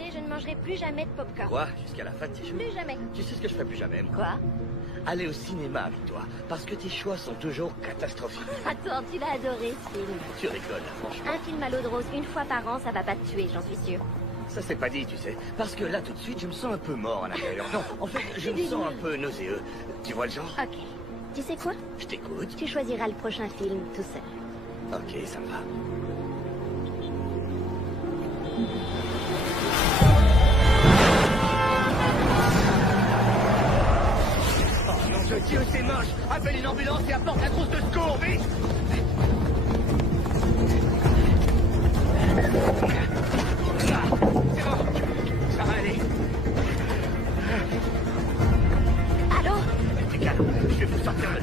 décidé, je ne mangerai plus jamais de popcorn. Quoi? Jusqu'à la fin de tes jours? Plus jamais. Tu sais ce que je ferais plus jamais, moi? Quoi? Aller au cinéma avec toi, parce que tes choix sont toujours catastrophiques. Attends, tu vas adorer ce film. Tu rigoles, franchement. Un film à l'eau de rose une fois par an, ça va pas te tuer, j'en suis sûre. Ça c'est pas dit, tu sais. Parce que là, tout de suite, je me sens un peu mort à l'intérieur. Non, en fait, je me sens un peu nauséeux. Tu vois le genre? Ok. Tu sais quoi? Je t'écoute. Tu choisiras le prochain film tout seul. Ok, ça me va. Oh non de Dieu, c'est moche! Appelle une ambulance et apporte la trousse de secours, vite! Ah, c'est bon, ça va aller. Allô? Restez calme, je vais vous sortir de là.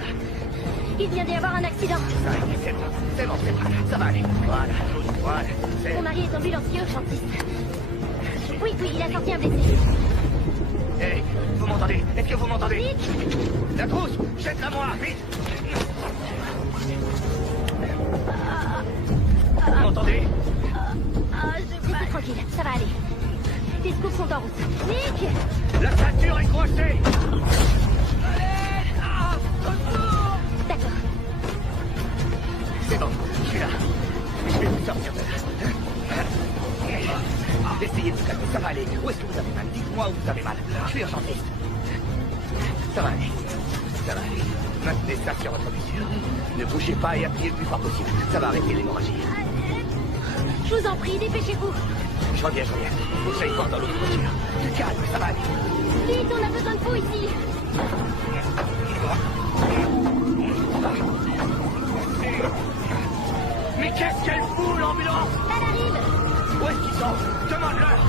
Il vient d'y avoir un accident. C'est bon, ça va aller. Voilà, voilà, c'est... Mon mari est ambulancier urgentiste. Oui, il a sorti un blessé. Hé, vous m'entendez? Est-ce que vous m'entendez? Vite! La trousse, jette-la moi, vite! Vous m'entendez? Restez tranquille, ça va aller. Tes scoops sont en route. Nick! La ceinture est coincée! D'accord. C'est bon, je suis là. Je vais vous sortir de là. Essayez de vous calmer, ça va aller. Où est-ce que vous avez mal? Dites-moi où vous avez mal. Je suis urgentiste. Ça va aller. Ça va aller. Maintenez ça sur votre blessure. Ne bougez pas et appuyez le plus fort possible. Ça va arrêter l'hémorragie. Je vous en prie, dépêchez-vous. Je reviens. Vous allez voir dans l'autre voiture. Du calme, ça va aller. Vite, on a besoin de vous ici. Mais qu'est-ce qu'elle fout, l'ambulance? Elle arrive. Où est-ce qu'ils sont? Demande-leur.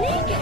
Nick!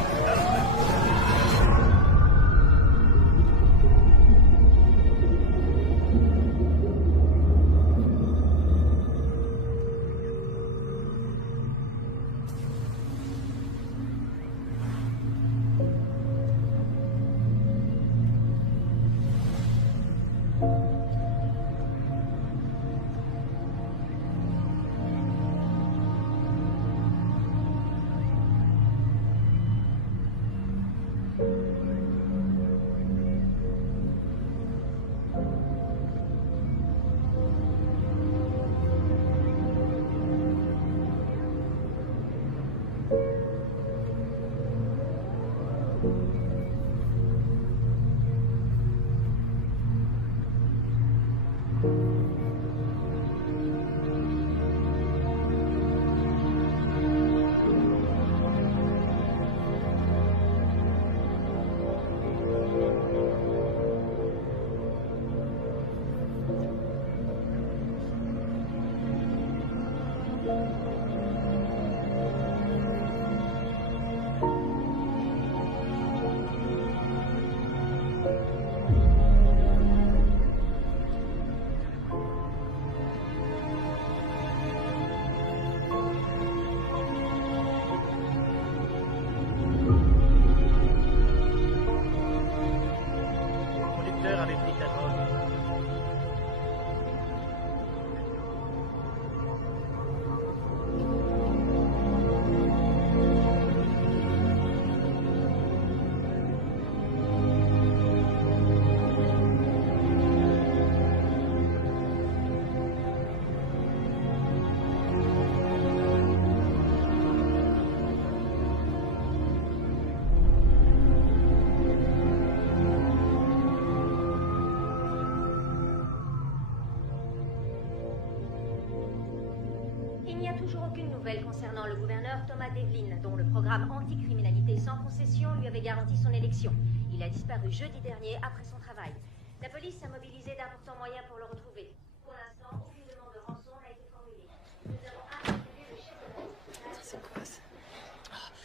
Toujours aucune nouvelle concernant le gouverneur Thomas Devlin, dont le programme anticriminalité sans concession lui avait garanti son élection. Il a disparu jeudi dernier après son travail. La police a mobilisé d'importants moyens pour le retrouver. Pour l'instant, aucune demande de rançon n'a été formulée. Nous avons interpellé le chef de la... C'est quoi ça?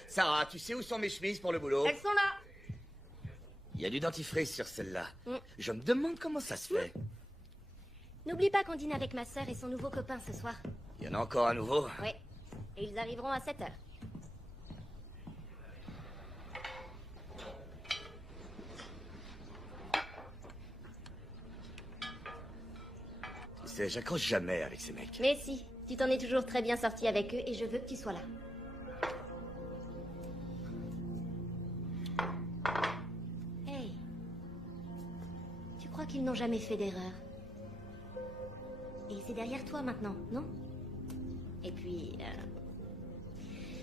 Sarah, tu sais où sont mes chemises pour le boulot? Elles sont là. Il y a du dentifrice sur celle-là. Je me demande comment ça se fait. N'oublie pas qu'on dîne avec ma sœur et son nouveau copain ce soir. Il y en a encore un nouveau? Oui. Et ils arriveront à 7h. Tu sais, j'accroche jamais avec ces mecs. Mais si, tu t'en es toujours très bien sorti avec eux et je veux que tu sois là. qu'ils n'ont jamais fait d'erreur. Et c'est derrière toi maintenant, non? Et puis,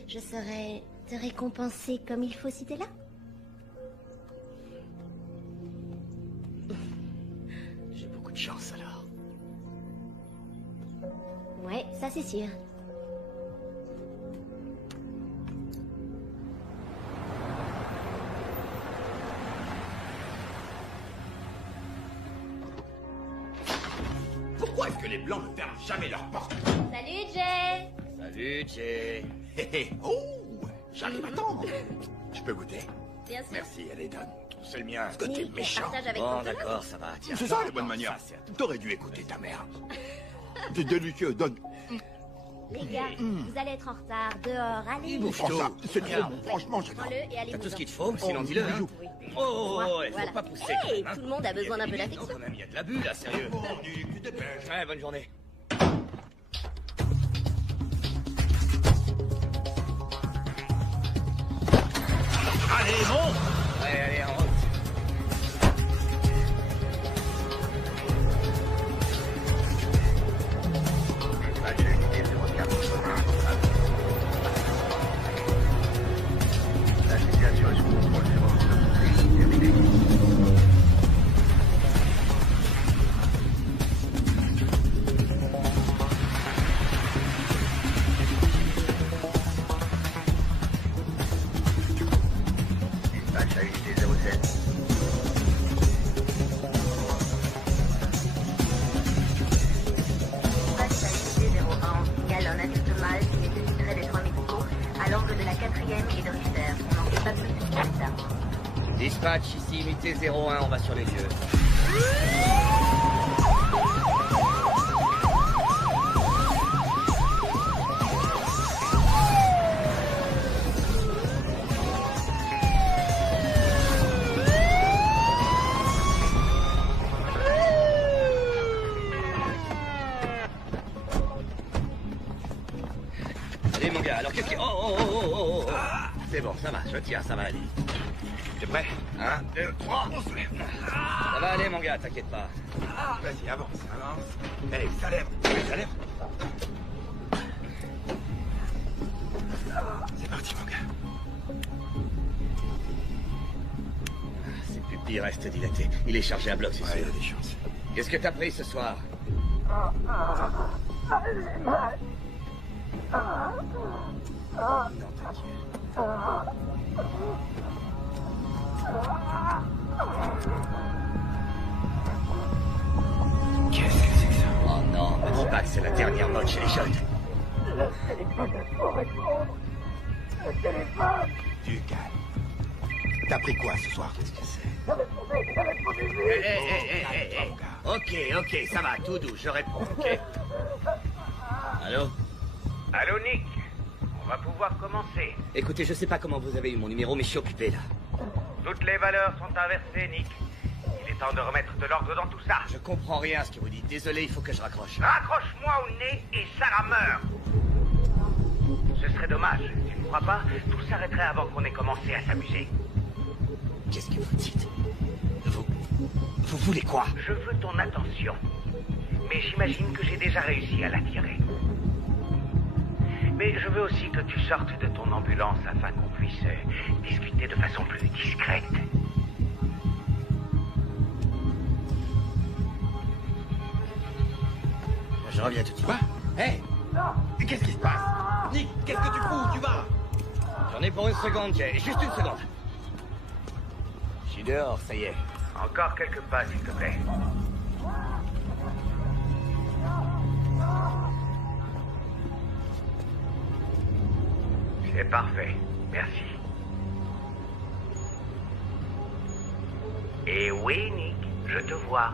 je saurais te récompenser comme il faut si t'es là. J'ai beaucoup de chance alors. Ouais, ça c'est sûr. Pourquoi est-ce que les Blancs ne ferment jamais leurs portes? Salut Jay! Salut, Jay. Hé hé, oh, j'arrive à temps. Je peux goûter? Bien sûr. Merci, elle est donne. C'est le mien. Parce que t'es Nick, méchant. partage avec Bon, ton collègue. d'accord, ça va. Tiens. C'est ça les bonnes Non, manières. ça, c'est à toi. T'aurais dû écouter ta mère. T'es délicieux, donne. Les gars, vous allez être en retard. Dehors, allez. Bouffe Prends ça, tout. c'est trop Regarde. bon. Franchement, j'adore. Prends-le et allez T'as vous tout ce en. qu'il te faut, sinon dis-le. Hein. bisous. Oui. Oh, Moi, il faut voilà. pas pousser. Hey, quand même, hein. tout le monde a besoin d'un peu Non, d'affection. quand même, il y a de l'abus là, sérieux. Bon, Nick, dépêche. Ouais, bonne journée. Allez, bon. Allez, allez, en route. La situation est sous contrôle, c'est bon. Dispatch à unité 07. Dispatch à unité 01. Signale un adulte mâle qui nécessiterait des soins médicaux à l'angle de la 4e et de Richter. On n'en sait pas plus sur l'état. Dispatch, ici, unité 01, on va sur les lieux. Allez, mon gars, alors qu'est-ce qu'il y a? Oh. C'est bon, ça va, je tiens, ça va aller. T'es prêt? 1, 2, 3. Ça va aller, mon gars, t'inquiète pas. Vas-y, avance. Allez, ça lève. C'est parti, mon gars. Ses pupilles restent dilatées. Il est chargé à bloc, c'est Ouais, il y sûr. a des chances. Qu'est-ce que t'as pris ce soir? Non, t'inquiète. Qu'est-ce que c'est que ça? Oh non, me dis pas que c'est la dernière mode chez les jeunes. Du calme. T'as pris quoi ce soir? Qu'est-ce que c'est? Hé. Ok, ça va, tout doux, je réponds, ok? Allô? Allô, Nick? On va pouvoir commencer. Écoutez, je sais pas comment vous avez eu mon numéro, mais je suis occupé, là. Toutes les valeurs sont inversées, Nick. Il est temps de remettre de l'ordre dans tout ça. Je comprends rien à ce que vous dites. Désolé, il faut que je raccroche. Raccroche-moi au nez et Sarah meurt. Ce serait dommage, tu ne crois pas? Tout s'arrêterait avant qu'on ait commencé à s'amuser. Qu'est-ce que vous dites? Vous voulez quoi? Je veux ton attention. Mais j'imagine que j'ai déjà réussi à l'attirer. Mais je veux aussi que tu sortes de ton ambulance afin qu'on puisse discuter de façon plus discrète. Je reviens tout de suite. Quoi? Hé! Qu'est-ce qui se passe? Nick, qu'est-ce que tu fous? Tu vas? J'en ai pour une seconde, Jay. Juste une seconde. Je suis dehors, ça y est. Encore quelques pas, s'il te plaît. C'est parfait. Merci. Et oui, Nick, je te vois.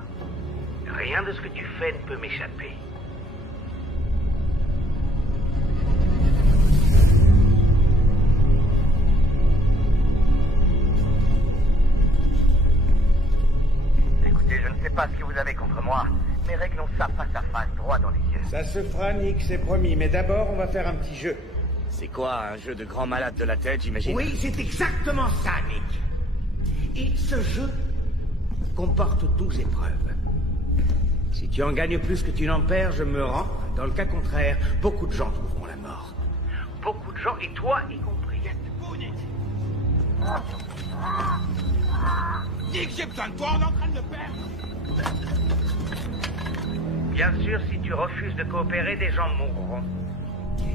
Rien de ce que tu fais ne peut m'échapper. Écoutez, je ne sais pas ce que vous avez contre moi, mais réglons ça face à face, droit dans les yeux. Ça se fera, Nick, c'est promis. Mais d'abord, on va faire un petit jeu. C'est quoi, un jeu de grand malade de la tête, j'imagine? Oui, c'est exactement ça, Nick. Et ce jeu, comporte 12 épreuves. Si tu en gagnes plus que tu n'en perds, je me rends. Dans le cas contraire, beaucoup de gens trouveront la mort. Beaucoup de gens, et toi y compris. Nick, j'ai besoin de toi, on est en train de le perdre. Bien sûr, si tu refuses de coopérer, des gens mourront.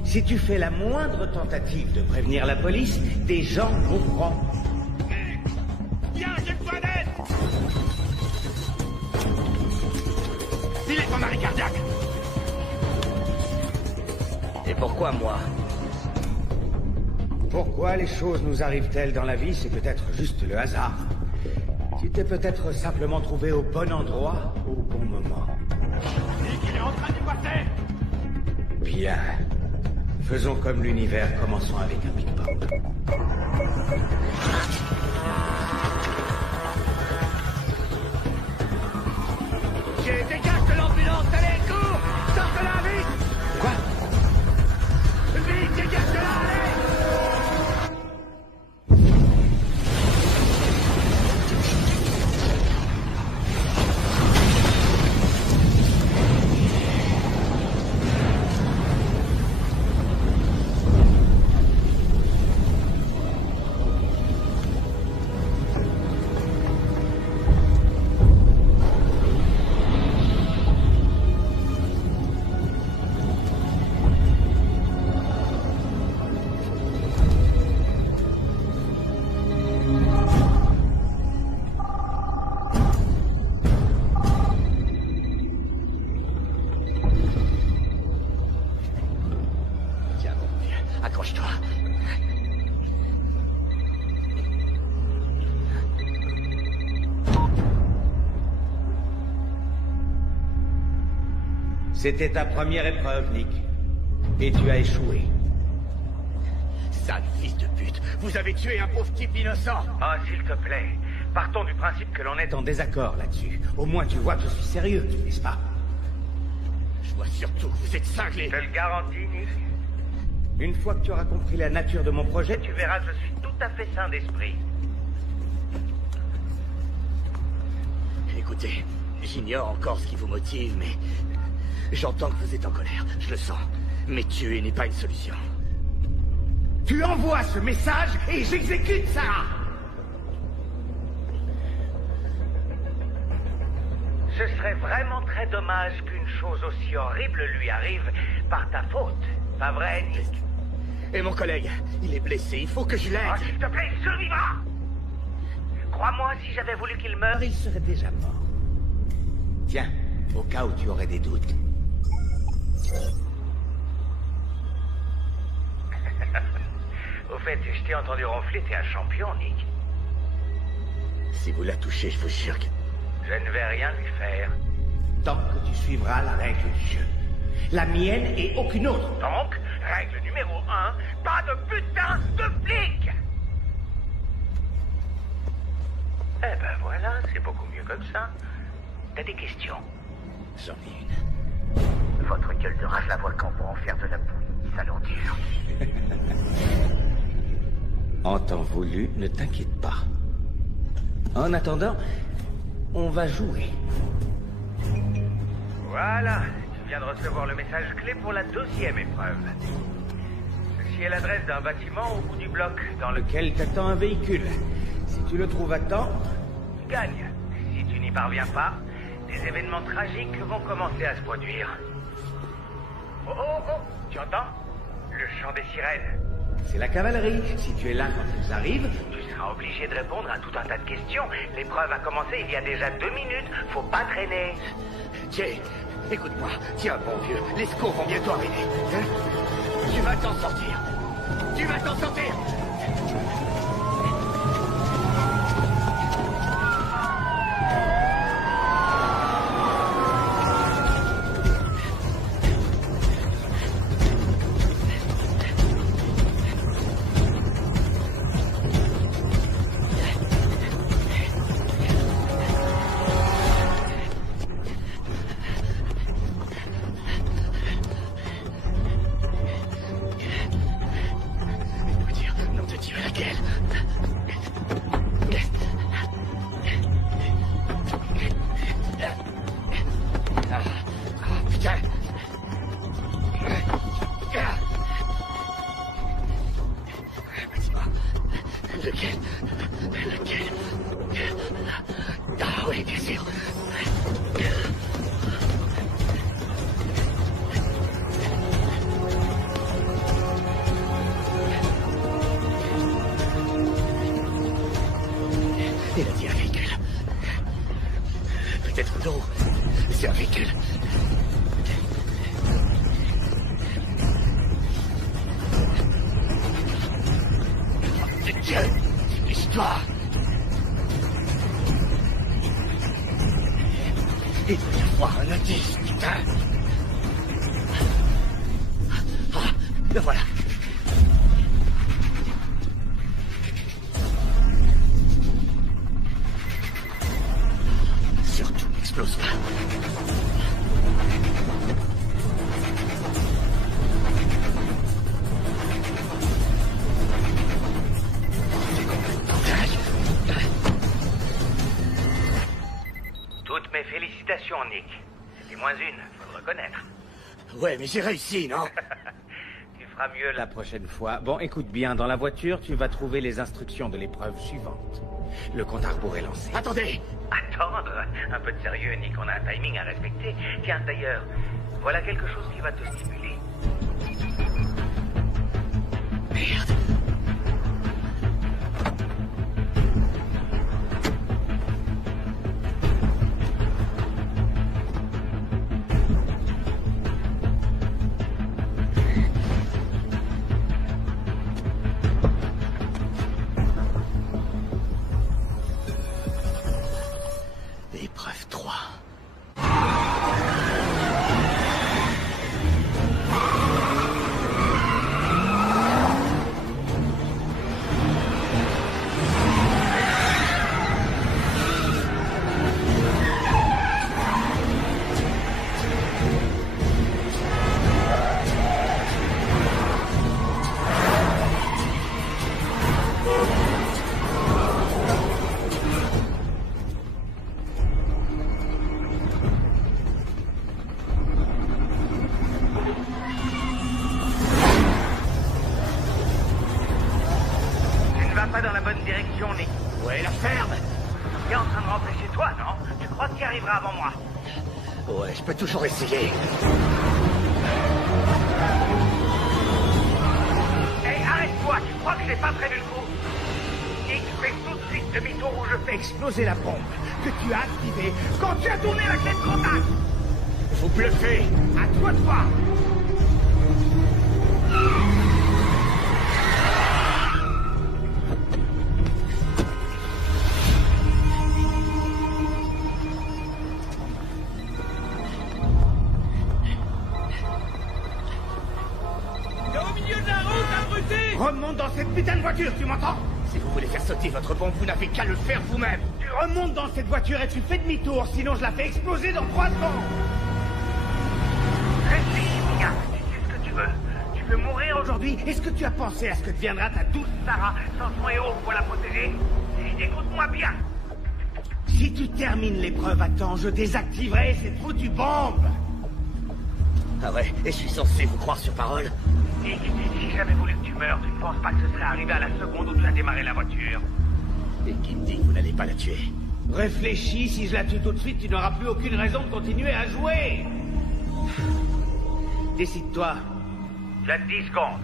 Si tu fais la moindre tentative de prévenir la police, des gens mourront. Viens, j'ai besoin d'aide. Il est en arrêt cardiaque. Et pourquoi moi? Pourquoi les choses nous arrivent-elles dans la vie? C'est peut-être juste le hasard. Tu t'es peut-être simplement trouvé au bon endroit, au bon moment. Nick, il est en train d'y passer. Bien. Faisons comme l'univers, commençons avec un ping-pong. Dégage de l'ambulance, allez, cours! Sors de là, vite! Quoi? Vite, dégage de là, allez! Accroche-toi. C'était ta première épreuve, Nick. Et tu as échoué. Sale fils de pute, vous avez tué un pauvre type innocent. Oh, s'il te plaît, partons du principe que l'on est En désaccord là-dessus. Au moins tu vois que je suis sérieux, n'est-ce pas? Je vois surtout que vous êtes cinglé. Je te le garantis, Nick. Une fois que tu auras compris la nature de mon projet, Tu verras, je suis tout à fait sain d'esprit. Écoutez, j'ignore encore ce qui vous motive, mais j'entends que vous êtes en colère, je le sens. Mais tuer n'est pas une solution. tu envoies ce message et j'exécute ça! Ce serait vraiment très dommage qu'une chose aussi horrible lui arrive par ta faute. Pas vrai, Nick? Et mon collègue, il est blessé, il faut que je Oh, l'aide. s'il te plaît, il survivra! Crois-moi, si j'avais voulu qu'il meure... Il serait déjà mort. Tiens, au cas où tu aurais des doutes. Au fait, je t'ai entendu ronfler, t'es un champion, Nick. Si vous la touchez, je vous jure que... Je ne vais rien lui faire. Tant que tu suivras la règle du jeu. La mienne et aucune autre. Donc, règle numéro 1, pas de putain de flic! Eh ben voilà, c'est beaucoup mieux comme ça. T'as des questions? J'en ai une. Votre gueule de rage la volcan pour en faire de la bouillie, ça l'endure. En temps voulu, ne t'inquiète pas. En attendant, on va jouer. Voilà, tu viens de recevoir le message clé pour la 2e épreuve. Ceci est l'adresse d'un bâtiment au bout du bloc dans Lequel t'attend un véhicule. Si tu le trouves à temps, tu gagnes. Si tu n'y parviens pas, des événements tragiques vont commencer à se produire. Oh oh oh, tu entends? Le chant des sirènes. c'est la cavalerie. Si tu es là quand ils arrivent, Tu seras obligé de répondre à tout un tas de questions. L'épreuve a commencé il y a déjà 2 minutes. Faut pas traîner. Jay, écoute-moi, tiens, bon vieux, les secours vont bientôt arriver. Hein? Tu vas t'en sortir. Tu vas t'en sortir. Nom de Dieu, laquelle? Lequel? Lequel? Ah oui, bien sûr. Il a dit un véhicule. Peut-être non. C'est un véhicule. Dieu, l'histoire. Il doit y avoir un indice, putain. Ah, le voilà. Surtout, n'explose pas. Toutes mes félicitations, Nick. C'était moins une, faut le reconnaître. Ouais, mais j'ai réussi, non? Tu feras mieux La prochaine fois. Bon, écoute bien, dans la voiture, tu vas trouver les instructions de l'épreuve suivante. Le compte à rebours est lancé. Attendez! Attendre. Un peu de sérieux, Nick, on a un timing à respecter. Tiens, d'ailleurs, voilà quelque chose qui va te stimuler. Merde. Épreuve 3. Pas dans la bonne direction, Nick. Ouais, la ferme. T'es en train de rentrer chez toi, non? Tu crois que tu y arriveras avant moi? Ouais, je peux toujours essayer. Hé, arrête-toi! Tu crois que j'ai pas prévu le coup? Nick, fais tout de suite demi-tour où je fais Exploser la bombe que tu as activée quand tu as tourné la clé de contact! Vous bluffez. à toi de voir. Remonte dans cette putain de voiture, tu m'entends? Si vous voulez faire sauter votre bombe, vous n'avez qu'à le faire vous-même. Tu remontes dans cette voiture et tu fais demi-tour, sinon je la fais exploser dans 3 secondes. Réfléchis, gars. Tu sais ce que tu veux. Tu veux mourir Aujourd'hui, est-ce que tu as pensé à ce que deviendra ta douce Sarah, sans son héros pour la protéger? Écoute-moi bien. Si tu termines l'épreuve à temps, je désactiverai cette foutue bombe. Ah ouais, et je suis censé vous croire sur parole? Nick, si j'avais voulu que tu meurs, tu ne penses pas que ce serait arrivé à la seconde où tu as démarré la voiture? Et qui me dit que vous n'allez pas la tuer? Réfléchis, si je la tue tout de suite, tu n'auras plus aucune raison de continuer à jouer. Décide-toi. Tu as 10 secondes.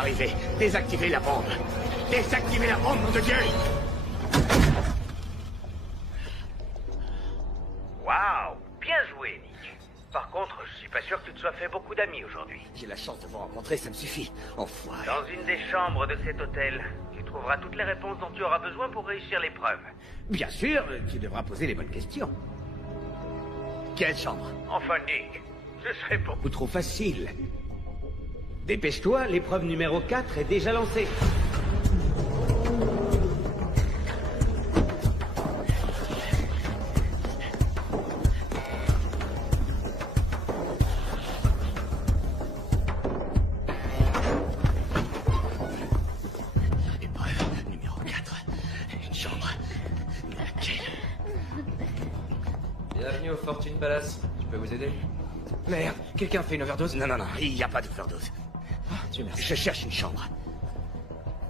Arrivé. Désactivez la bombe. Désactivez la bombe, nom de Dieu! Waouh, bien joué, Nick. Par contre, je suis pas sûr que tu te sois fait beaucoup d'amis aujourd'hui. J'ai la chance de vous rencontrer, ça me suffit. Enfoiré. Dans une des chambres de cet hôtel, tu trouveras toutes les réponses dont tu auras besoin pour réussir l'épreuve. Bien sûr, tu devras poser les bonnes questions. Quelle chambre? Enfin, Nick, ce serait pour... Ou trop facile. Dépêche-toi, l'épreuve numéro 4 est déjà lancée. Épreuve numéro 4. Une chambre. Laquelle? Bienvenue au Fortune Palace. Je peux vous aider? Merde, quelqu'un fait une overdose? Non, il n'y a pas d'overdose. Dieu merci. Je cherche une chambre.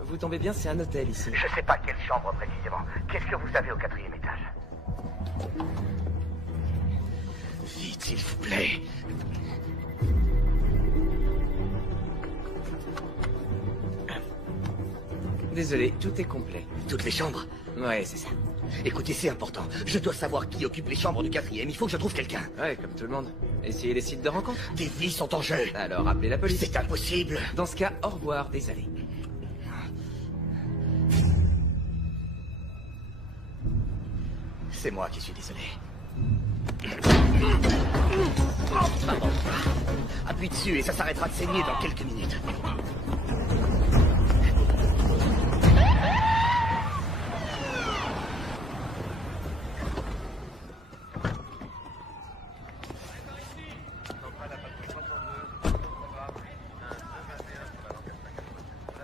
Vous tombez bien, c'est un hôtel ici. Je sais pas quelle chambre précisément. Qu'est-ce que vous avez au 4e étage? Vite, s'il vous plaît. Désolé, tout est complet. Toutes les chambres? Ouais, c'est ça. Écoutez, c'est important. Je dois savoir qui occupe les chambres du 4e. Il faut que je trouve quelqu'un. Ouais, comme tout le monde. Essayez les sites de rencontre. Des vies sont en jeu. Alors appelez la police. C'est impossible. Dans ce cas, au revoir, désolé. C'est moi qui suis désolé. Appuie dessus et ça s'arrêtera de saigner dans quelques minutes.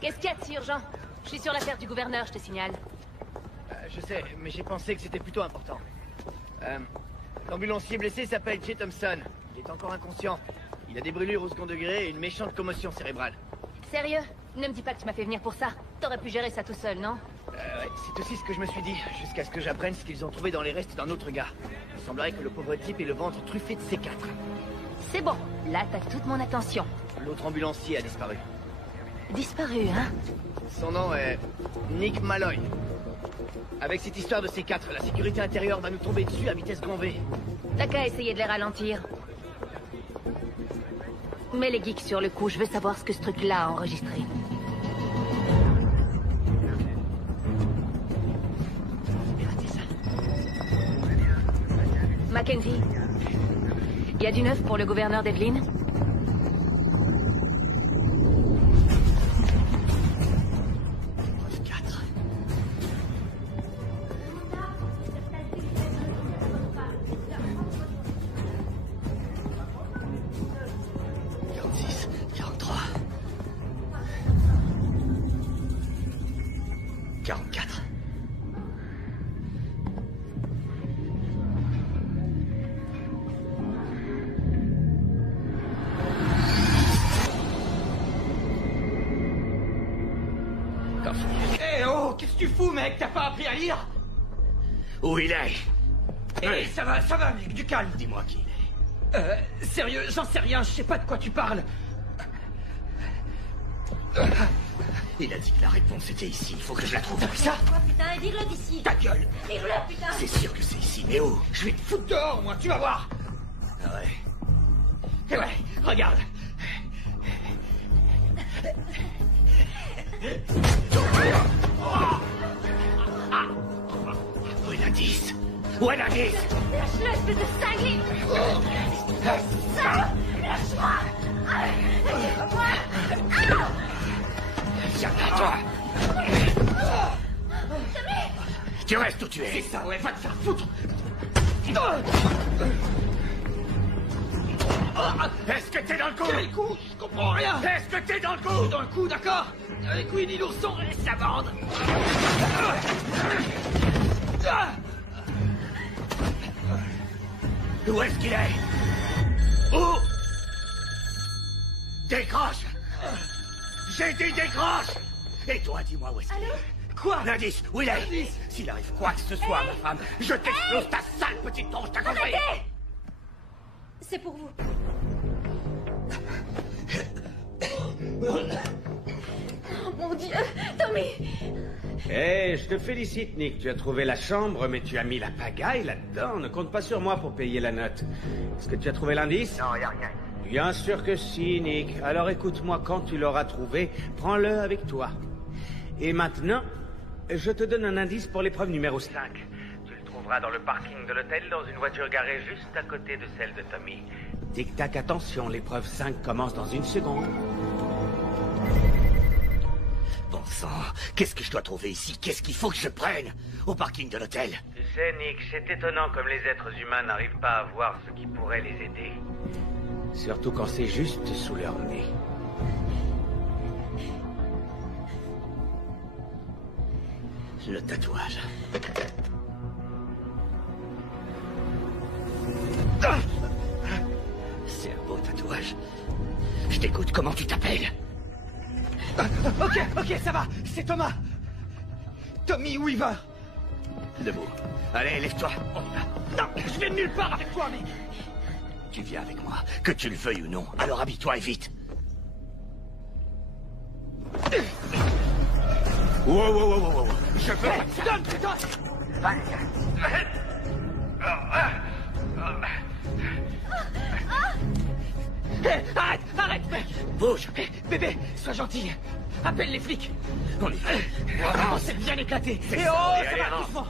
Qu'est-ce qu'il y a de si urgent? Je suis sur l'affaire du gouverneur, je te signale. Je sais, mais j'ai pensé que c'était plutôt important. L'ambulancier blessé s'appelle Jay Thompson. Il est encore inconscient. Il a des brûlures au second degré et une méchante commotion cérébrale. Sérieux? Ne me dis pas que tu m'as fait venir pour ça. T'aurais pu gérer ça tout seul, non? Ouais, c'est aussi ce que je me suis dit, jusqu'à ce que j'apprenne ce qu'ils ont trouvé dans les restes d'un autre gars. Il semblerait que le pauvre type ait le ventre truffé de C4. C'est bon, là t'as toute mon attention. L'autre ambulancier a disparu. Disparu, hein? Son nom est Nick Malloy. Avec cette histoire de C4, la sécurité intérieure va nous tomber dessus à vitesse grand V. T'as qu'à essayer de les ralentir. Mets les geeks sur le coup, je veux savoir ce que ce truc-là a enregistré. Mackenzie, y a du neuf pour le gouverneur d'Evelyn? Qu'est-ce que tu fous, mec? T'as pas appris à lire? Où il est? Hé, ça va, mec, du calme. Dis-moi qui il est. Sérieux, j'en sais rien, je sais pas de quoi tu parles. Il a dit que la réponse était ici, il faut que je la trouve. T'as vu ça? Oh putain, dis-le d'ici. Ta gueule! Dis-le, putain. C'est sûr que c'est ici, mais où? Je vais te foutre dehors, moi, tu vas voir. Ah ouais. Eh ouais, regarde. Où est l'indice? Où est l'indice? Lâche-le, espèce de cinglé. Ça, lâche-moi. Viens là, toi! Tu restes où tu es? C'est ça, ouais, va te faire foutre. Est-ce que t'es dans le coup? Quel coup? Je comprends rien. Est-ce que t'es dans le coup? Dans le coup, d'accord. Avec Winnie l'ourson et sa bande. Où est-ce qu'il est? Où? Décroche! J'ai dit décroche! Et toi, dis-moi où est-ce qu'il est? Quoi? L'indice, où il est? L'indice? S'il arrive quoi que ce soit, ma femme, je t'explose ta sale petite tronche, t'as compris? C'est pour vous. Oh mon Dieu, Tommy! Eh, je te félicite, Nick. Tu as trouvé la chambre, mais tu as mis la pagaille là-dedans. Ne compte pas sur moi pour payer la note. Est-ce que tu as trouvé l'indice? Non, y a rien. Bien sûr que si, Nick. Alors écoute-moi, quand tu l'auras trouvé, prends-le avec toi. Et maintenant, je te donne un indice pour l'épreuve numéro 5. 5. Tu le trouveras dans le parking de l'hôtel, dans une voiture garée juste à côté de celle de Tommy. Tic-tac, attention, l'épreuve 5 commence dans 1 seconde. Bon sang, qu'est-ce que je dois trouver ici? Qu'est-ce qu'il faut que je prenne au parking de l'hôtel? Tu sais, Nick, c'est étonnant comme les êtres humains n'arrivent pas à voir ce qui pourrait les aider. Surtout quand c'est juste sous leur nez. Le tatouage. Ah! C'est un beau tatouage. Je t'écoute, comment tu t'appelles? Ok, ça va. C'est Thomas. Tommy Weaver. Debout. Allez, lève-toi. On y va. Non, je vais nulle part avec toi, mec. Tu viens avec moi, que tu le veuilles ou non. Alors habille-toi et vite. Wow. Je veux... Donne. Arrête, mec. Bouge. Bébé, sois gentil. Appelle les flics. On y va. Oh, c'est bien éclaté. Et ça, oh, allez, ça va, avance. doucement.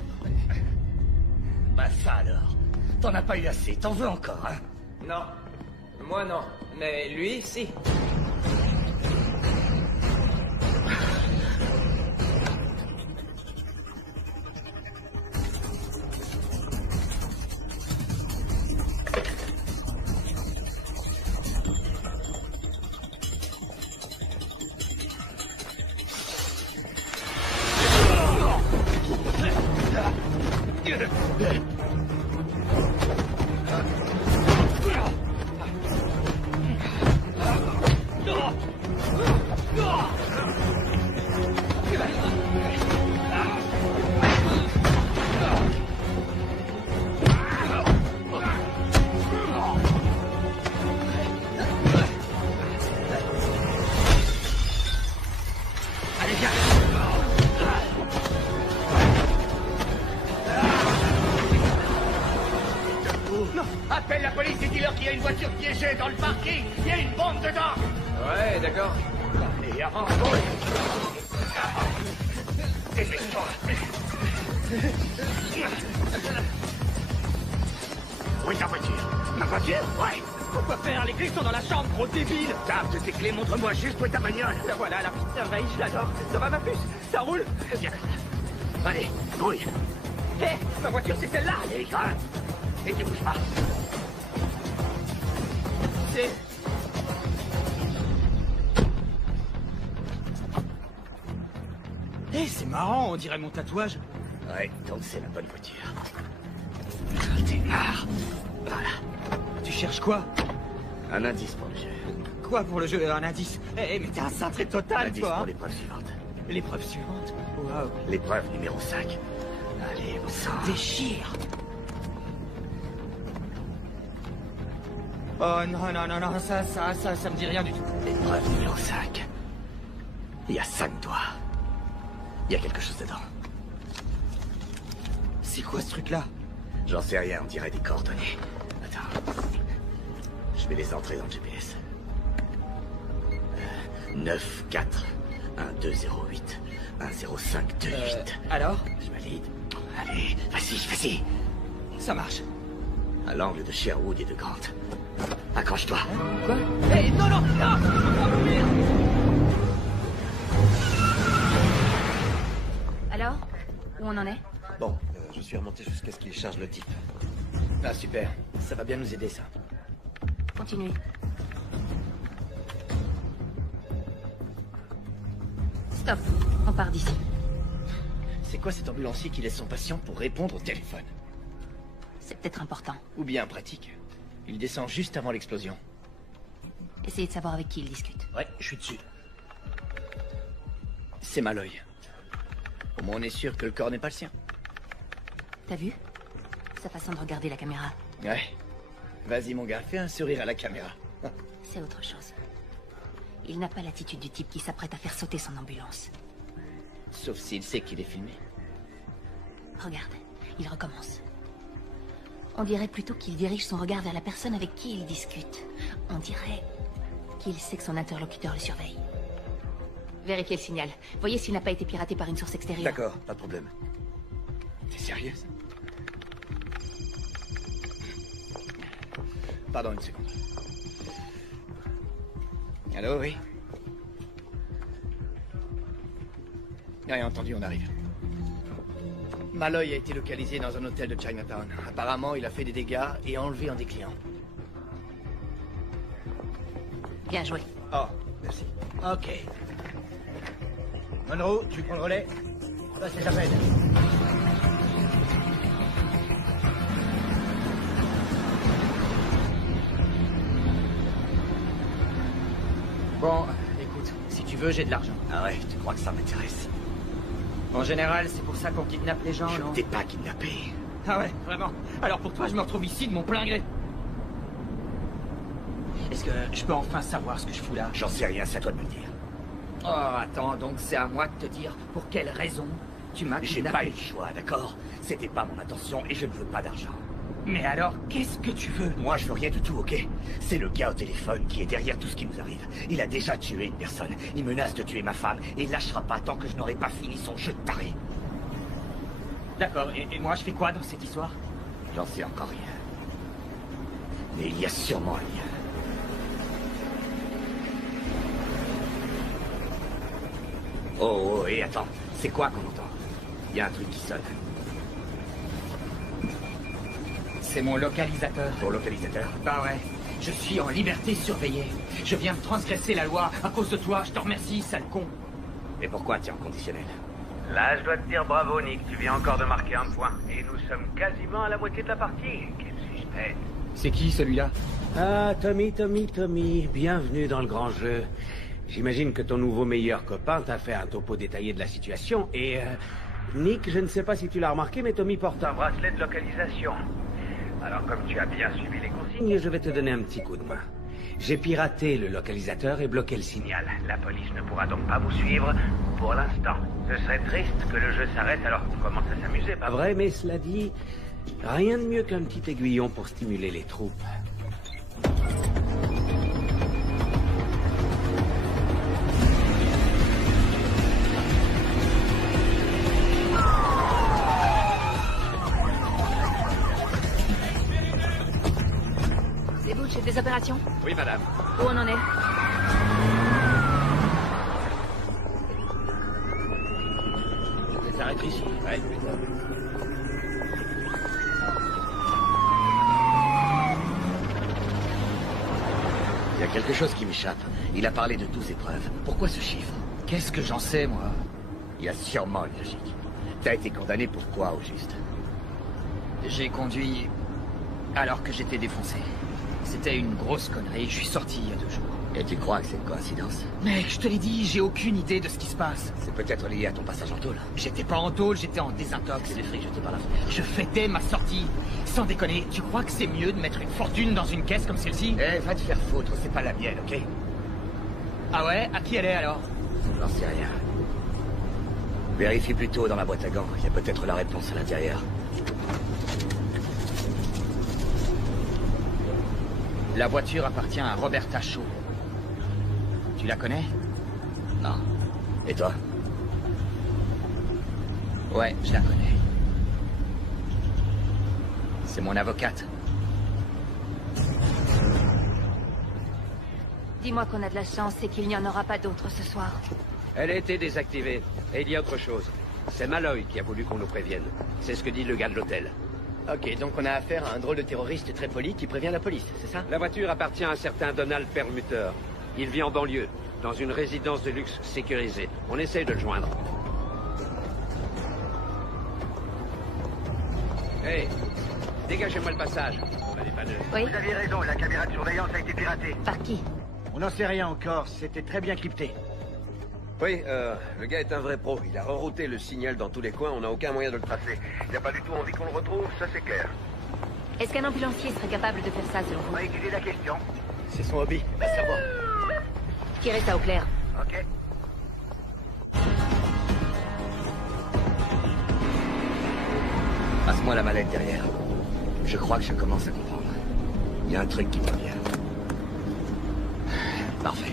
Bah ça alors. T'en as pas eu assez, t'en veux encore, hein? Non. Moi, non. Mais lui, si. Appelle la police et dis-leur qu'il y a une voiture piégée dans le parking. Il y a une bombe dedans. Ouais, d'accord. Allez, avance. Dépêche-toi. Où est ta voiture? Ma voiture? Ouais. Pourquoi faire? Les clés sont dans la chambre, gros débile. Garde tes clés, montre-moi juste où est ta bagnole. La voilà, la petite merveille, je l'adore. Ça va, ma puce? Ça roule? Viens. Allez, brouille. Hé, ma voiture, c'est celle-là. Allez, grimpe. Et tu bouges pas. C'est... Hé, c'est marrant, on dirait mon tatouage. Ouais, donc c'est la bonne voiture. Démarre. Voilà. Tu cherches quoi? Un indice pour le jeu. Quoi pour le jeu? Un indice? Eh, mais t'es un cintré total, Indice toi, pour hein. l'épreuve suivante. L'épreuve suivante? Waouh. L'épreuve numéro 5. Allez, bon sang. Déchire. Oh non, ça me dit rien du tout. L'épreuve numéro 5. Il y a 5 doigts. Il y a quelque chose dedans. C'est quoi ce truc-là? J'en sais rien, on dirait des coordonnées. Attends. Je vais les entrer dans le GPS. 9, 4, 1, 2, 0, 8, 1, 0, 5, 2, 8. Alors? Je valide. Allez, vas-y. Ça marche. À l'angle de Sherwood et de Grant. Accroche-toi. Quoi? Hé, non. Alors? Où on en est? Bon, je suis remonté jusqu'à ce qu'il charge le type. Ah, super. Ça va bien nous aider, ça. Continuez. Stop. On part d'ici. C'est quoi cet ambulancier qui laisse son patient pour répondre au téléphone? C'est peut-être important. Ou bien pratique. Il descend juste avant l'explosion. Essayez de savoir avec qui il discute. Ouais, je suis dessus. C'est Malloy. Au moins on est sûr que le corps n'est pas le sien. T'as vu? Sa façon de regarder la caméra. Ouais. Vas-y mon gars, fais un sourire à la caméra. C'est autre chose. Il n'a pas l'attitude du type qui s'apprête à faire sauter son ambulance. Sauf s'il sait qu'il est filmé. Regarde, il recommence. On dirait plutôt qu'il dirige son regard vers la personne avec qui il discute. On dirait qu'il sait que son interlocuteur le surveille. Vérifiez le signal. Voyez s'il n'a pas été piraté par une source extérieure. D'accord, pas de problème. T'es sérieuse? Pardon, une seconde. Allô, oui? Rien entendu, on arrive. Malloy a été localisé dans un hôtel de Chinatown. Apparemment, il a fait des dégâts et enlevé un des clients. Bien joué. Oh, merci. Ok. Monroe, tu prends le relais? Passe les appels. Bon, écoute, si tu veux, j'ai de l'argent. Ah ouais, tu crois que ça m'intéresse? En général, c'est pour ça qu'on kidnappe les gens, Je non? ne t'ai pas kidnappé. Ah ouais, vraiment? Alors pour toi, je me retrouve ici de mon plein gré. Est-ce que je peux enfin savoir ce que je fous là? J'en sais rien, c'est à toi de me le dire. Oh, attends, donc c'est à moi de te dire pour quelle raison tu m'as J'ai kidnappé. pas eu le choix, d'accord? C'était pas mon intention et je ne veux pas d'argent. Mais alors, qu'est-ce que tu veux? Moi, je veux rien du tout, ok? C'est le gars au téléphone qui est derrière tout ce qui nous arrive. Il a déjà tué une personne. Il menace de tuer ma femme et il lâchera pas tant que je n'aurai pas fini son jeu de taré. D'accord, et moi, je fais quoi dans cette histoire? J'en sais encore rien. Mais il y a sûrement un lien. Oh, et attends. C'est quoi qu'on entend? Il y a un truc qui sonne. C'est mon localisateur. Ton localisateur? Bah ouais. Je suis en liberté surveillée. Je viens de transgresser la loi à cause de toi. Je te remercie, sale con. Et pourquoi tu es en conditionnel? Là, je dois te dire bravo, Nick. Tu viens encore de marquer un point. Et nous sommes quasiment à la moitié de la partie. Quel suspense. C'est qui, celui-là? Ah, Tommy, bienvenue dans le grand jeu. J'imagine que ton nouveau meilleur copain t'a fait un topo détaillé de la situation. Et, Nick, je ne sais pas si tu l'as remarqué, mais Tommy porte Un bracelet de localisation. Alors, comme tu as bien suivi les consignes... et je vais te donner un petit coup de main. J'ai piraté le localisateur et bloqué le signal. La police ne pourra donc pas vous suivre pour l'instant. Ce serait triste que le jeu s'arrête alors qu'on commence à s'amuser, pas Vrai, mais cela dit, rien de mieux qu'un petit aiguillon pour stimuler les troupes. C'est vous, chef des opérations? Oui, madame. Où on en est? Les arrêter ici. Ouais, putain. Il y a quelque chose qui m'échappe. Il a parlé de 12 épreuves. Pourquoi ce chiffre? Qu'est-ce que j'en sais, moi? Il y a sûrement une logique. T'as été condamné pour quoi, au juste? J'ai conduit alors que j'étais défoncé. C'était une grosse connerie. Je suis sorti il y a 2 jours. Et tu crois que c'est une coïncidence? Mec, je te l'ai dit, j'ai aucune idée de ce qui se passe. C'est peut-être lié à ton passage en tôle. J'étais pas en tôle, j'étais en désintox. C'est des frics jetés par la fenêtre. Je fêtais ma sortie. Sans déconner, tu crois que c'est mieux de mettre une fortune dans une caisse comme celle-ci? Eh, va te faire foutre, c'est pas la mienne, ok? Ah ouais? À qui elle est alors? J'en sais rien. Vérifie plutôt dans la boîte à gants. Il y a peut-être la réponse à l'intérieur. La voiture appartient à Roberta Shaw. Tu la connais? Non. Et toi? Ouais, je la connais. C'est mon avocate. Dis-moi qu'on a de la chance et qu'il n'y en aura pas d'autres ce soir. Elle a été désactivée. Et il y a autre chose. C'est Malloy qui a voulu qu'on nous prévienne. C'est ce que dit le gars de l'hôtel. Ok, donc on a affaire à un drôle de terroriste très poli qui prévient la police, c'est ça? La voiture appartient à un certain Donald Perlmutter. Il vit en banlieue, dans une résidence de luxe sécurisée. On essaye de le joindre. Hey, dégagez-moi le passage. On va dépanner. Oui? Vous aviez raison, la caméra de surveillance a été piratée. Par qui? On n'en sait rien encore, c'était très bien crypté. Oui, le gars est un vrai pro. Il a rerouté le signal dans tous les coins, on n'a aucun moyen de le tracer. Il n'y a pas du tout envie qu'on le retrouve, ça c'est clair. Est-ce qu'un ambulancier serait capable de faire ça selon On vous? va étudier la question. C'est son hobby, va savoir. Tirez ça au clair. Ok. Passe-moi la mallette derrière. Je crois que je commence à comprendre. Il y a un truc qui me revient. Parfait.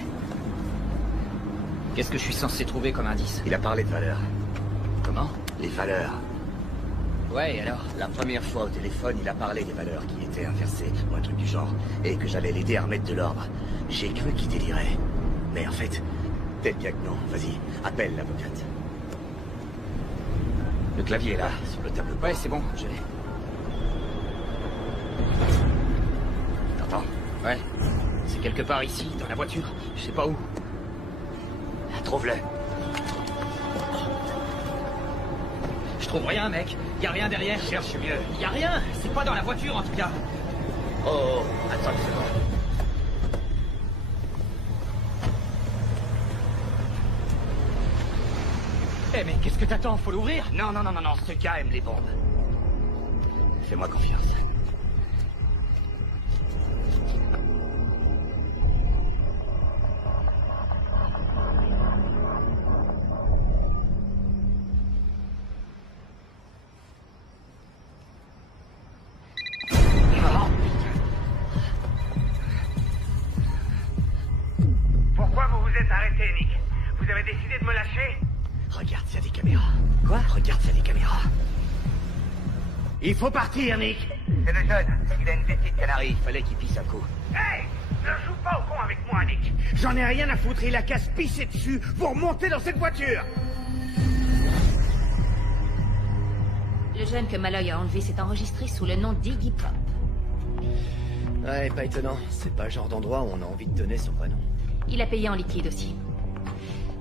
Qu'est-ce que je suis censé trouver comme indice? Il a parlé de valeurs. Comment? Les valeurs. Ouais, et alors? La première fois au téléphone, il a parlé des valeurs qui étaient inversées, ou un truc du genre, et que j'allais l'aider à remettre de l'ordre. J'ai cru qu'il délirait. Mais en fait, peut-être bien que non. Vas-y, appelle l'avocate. Le clavier est là, sur le tableau. Ouais, c'est bon, je l'ai. T'entends? Ouais. C'est quelque part ici, dans la voiture. Je sais pas où. Trouve-le. Je trouve rien, mec. Y a rien derrière. Cherche mieux. Y a rien. C'est pas dans la voiture, en tout cas. Oh, attends une seconde. Eh, mais qu'est-ce que t'attends? Faut l'ouvrir? Non, ce gars aime les bombes. Fais-moi confiance. Pourquoi vous vous êtes arrêté, Nick? Vous avez décidé de me lâcher? Regarde, il y a des caméras. Quoi? Regarde, il y a des caméras. Il faut partir, Nick. C'est le jeune. Il a une petite Canary, il fallait qu'il pisse un coup. Hey! Ne joue pas au con avec moi, Nick. J'en ai rien à foutre, il a qu'à se pisser dessus pour monter dans cette voiture. Le jeune que Malloy a enlevé s'est enregistré sous le nom d'Iggy Pop. Ouais, pas étonnant. C'est pas le genre d'endroit où on a envie de donner son prénom. Il a payé en liquide aussi.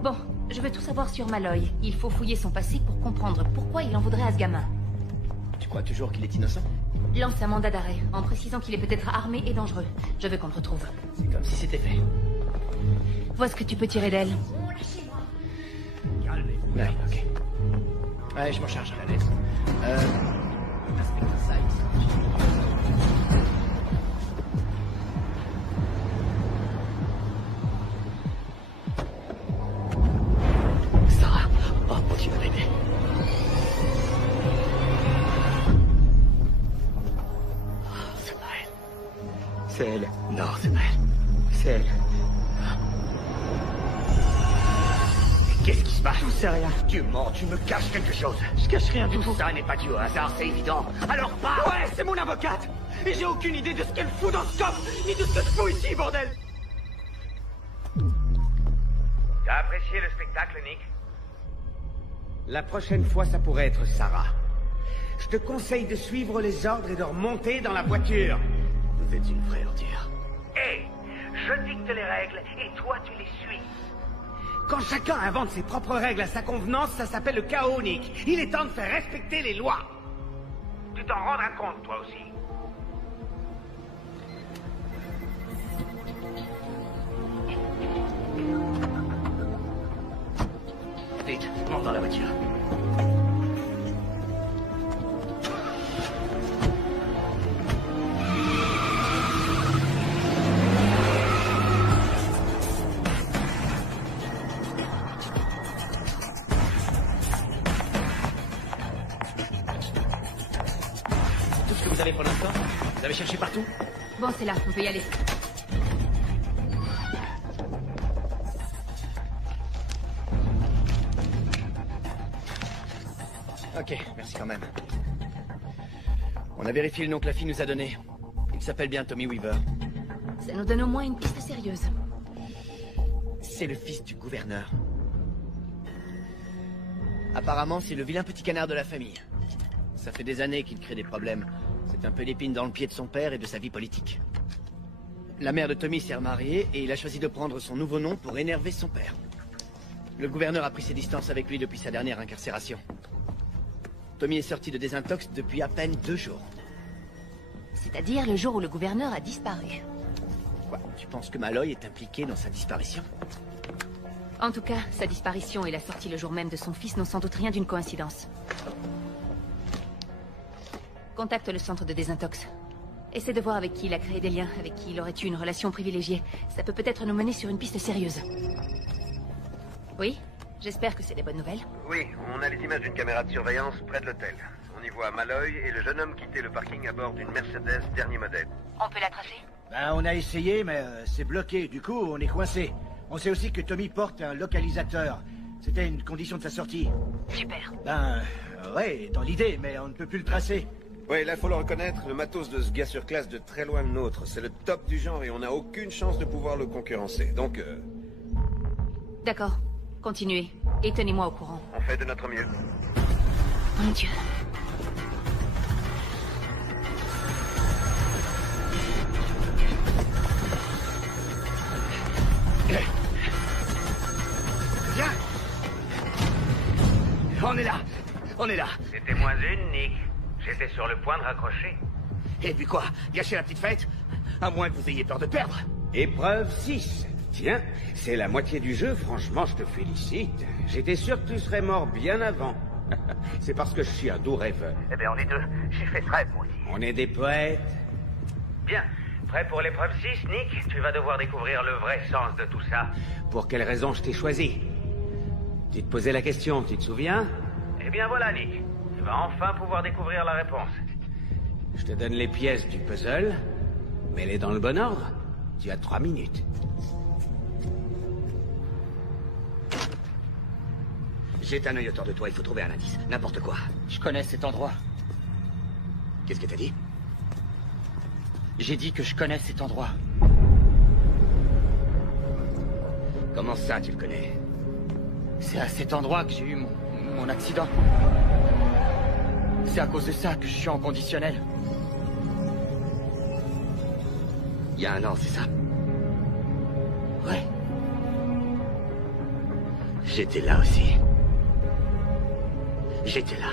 Bon, je veux tout savoir sur Malloy. Il faut fouiller son passé pour comprendre pourquoi il en voudrait à ce gamin. Tu crois toujours qu'il est innocent? Lance un mandat d'arrêt, en précisant qu'il est peut-être armé et dangereux. Je veux qu'on le retrouve. C'est comme si c'était fait. Vois ce que tu peux tirer d'elle. Calmez-vous. Ouais, ok. Ouais, je m'en charge. La laisse. Inspecteur Sykes. Sarah. Oh, mon Dieu, bébé. C'est pas elle. C'est elle. Non, c'est pas elle. C'est elle. Qu'est-ce qui se passe? Je sais rien. Tu mens, tu me caches quelque chose. Je cache rien du tout. Ça n'est pas dû au hasard, c'est évident. Alors pas. Ouais, c'est mon avocate. Et j'ai aucune idée de ce qu'elle fout dans ce coffre, ni de ce que je fous ici, bordel. T'as apprécié le spectacle, Nick? La prochaine fois, ça pourrait être Sarah. Je te conseille de suivre les ordres et de remonter dans la voiture. Vous êtes une vraie ordure. Hé! Je dicte les règles et toi tu les suis. Quand chacun invente ses propres règles à sa convenance, ça s'appelle le chaos, Nick. Il est temps de faire respecter les lois. Tu t'en rendras compte, toi aussi. Vite, monte dans la voiture. Tout ce que vous avez pour l'instant? Vous avez cherché partout? Bon, c'est là, on peut y aller. Ok, merci quand même. On a vérifié le nom que la fille nous a donné. Il s'appelle bien Tommy Weaver. Ça nous donne au moins une piste sérieuse. C'est le fils du gouverneur. Apparemment, c'est le vilain petit canard de la famille. Ça fait des années qu'il crée des problèmes. C'est un peu l'épine dans le pied de son père et de sa vie politique. La mère de Tommy s'est remariée et il a choisi de prendre son nouveau nom pour énerver son père. Le gouverneur a pris ses distances avec lui depuis sa dernière incarcération. Tommy est sorti de désintox depuis à peine 2 jours. C'est-à-dire le jour où le gouverneur a disparu. Quoi, tu penses que Malloy est impliqué dans sa disparition? En tout cas, sa disparition et la sortie le jour même de son fils n'ont sans doute rien d'une coïncidence. Contacte le centre de désintox. Essaie de voir avec qui il a créé des liens, avec qui il aurait eu une relation privilégiée. Ça peut peut-être nous mener sur une piste sérieuse. Oui? J'espère que c'est des bonnes nouvelles. Oui, on a les images d'une caméra de surveillance près de l'hôtel. On y voit fois, Malloy et le jeune homme quittaient le parking à bord d'une Mercedes dernier modèle. On peut la tracer? Ben, on a essayé, mais c'est bloqué. Du coup, on est coincé. On sait aussi que Tommy porte un localisateur. C'était une condition de sa sortie. Super. Ben, ouais, dans l'idée, mais on ne peut plus le tracer. Ouais, là, faut le reconnaître, le matos de ce gars sur classe de très loin le nôtre. C'est le top du genre et on n'a aucune chance de pouvoir le concurrencer. Donc, D'accord. Continuez. Et tenez-moi au courant. on fait de notre mieux. Mon Dieu. Viens! On est là! On est là! C'était moins une, Nick. J'étais sur le point de raccrocher. Et puis quoi? Gâcher la petite fête? À moins que vous ayez peur de perdre. Épreuve 6. Tiens, c'est la moitié du jeu, franchement, je te félicite. J'étais sûr que tu serais mort bien avant. C'est parce que je suis un doux rêveur. Eh bien, on est deux. J'ai fait ce rêve, moi aussi. On est des poètes. Bien. Prêt pour l'épreuve 6, Nick? Tu vas devoir découvrir le vrai sens de tout ça. Pour quelle raison je t'ai choisi? Tu te posais la question, tu te souviens? Eh bien, voilà, Nick. Tu vas enfin pouvoir découvrir la réponse. Je te donne les pièces du puzzle. Mets-les dans le bon ordre. Tu as 3 minutes. Jette un œil autour de toi, il faut trouver un indice. N'importe quoi. Je connais cet endroit. Qu'est-ce que t'as dit? J'ai dit que je connais cet endroit. Comment ça, tu le connais? C'est à cet endroit que j'ai eu mon accident. C'est à cause de ça que je suis en conditionnel. Il y a un an, c'est ça? Ouais. J'étais là aussi. J'étais là.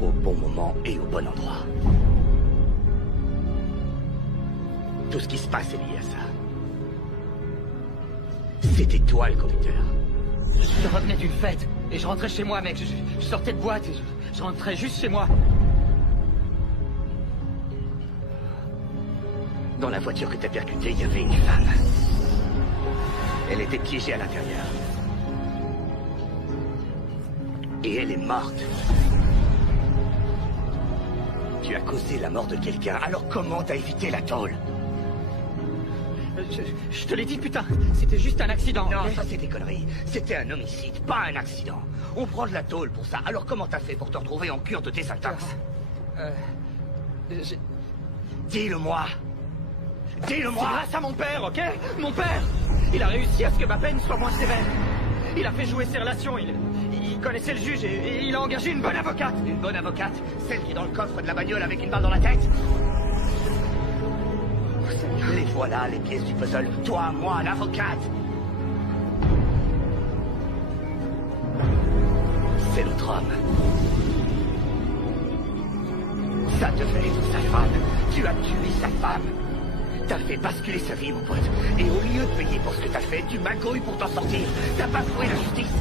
Au bon moment et au bon endroit. Tout ce qui se passe est lié à ça. C'était toi le conducteur. Je revenais d'une fête et je rentrais chez moi, mec. Je sortais de boîte et je rentrais juste chez moi. Dans la voiture que t'as percutée, il y avait une femme. Elle était piégée à l'intérieur. Et elle est morte. Tu as causé la mort de quelqu'un, alors comment t'as évité la tôle? Je te l'ai dit, putain. C'était juste un accident. Non, okay? ça c'est des conneries. C'était un homicide, pas un accident. On prend de la tôle pour ça. Alors comment t'as fait pour te retrouver en cure de désintox? Dis-le-moi. Dis-le-moi. C'est grâce à mon père, ok? Mon père. Il a réussi à ce que ma peine soit moins sévère. Il a fait jouer ses relations. Il connaissait le juge et il a engagé une bonne avocate. Une bonne avocate? Celle qui est dans le coffre de la bagnole avec une balle dans la tête? Les voilà, les pièces du puzzle. Toi, moi, l'avocate. C'est l'autre homme. Ça te fait être sa femme. Tu as tué sa femme. T'as fait basculer sa vie, mon pote. Et au lieu de payer pour ce que t'as fait, tu magouilles pour t'en sortir. T'as pas trouvé la justice.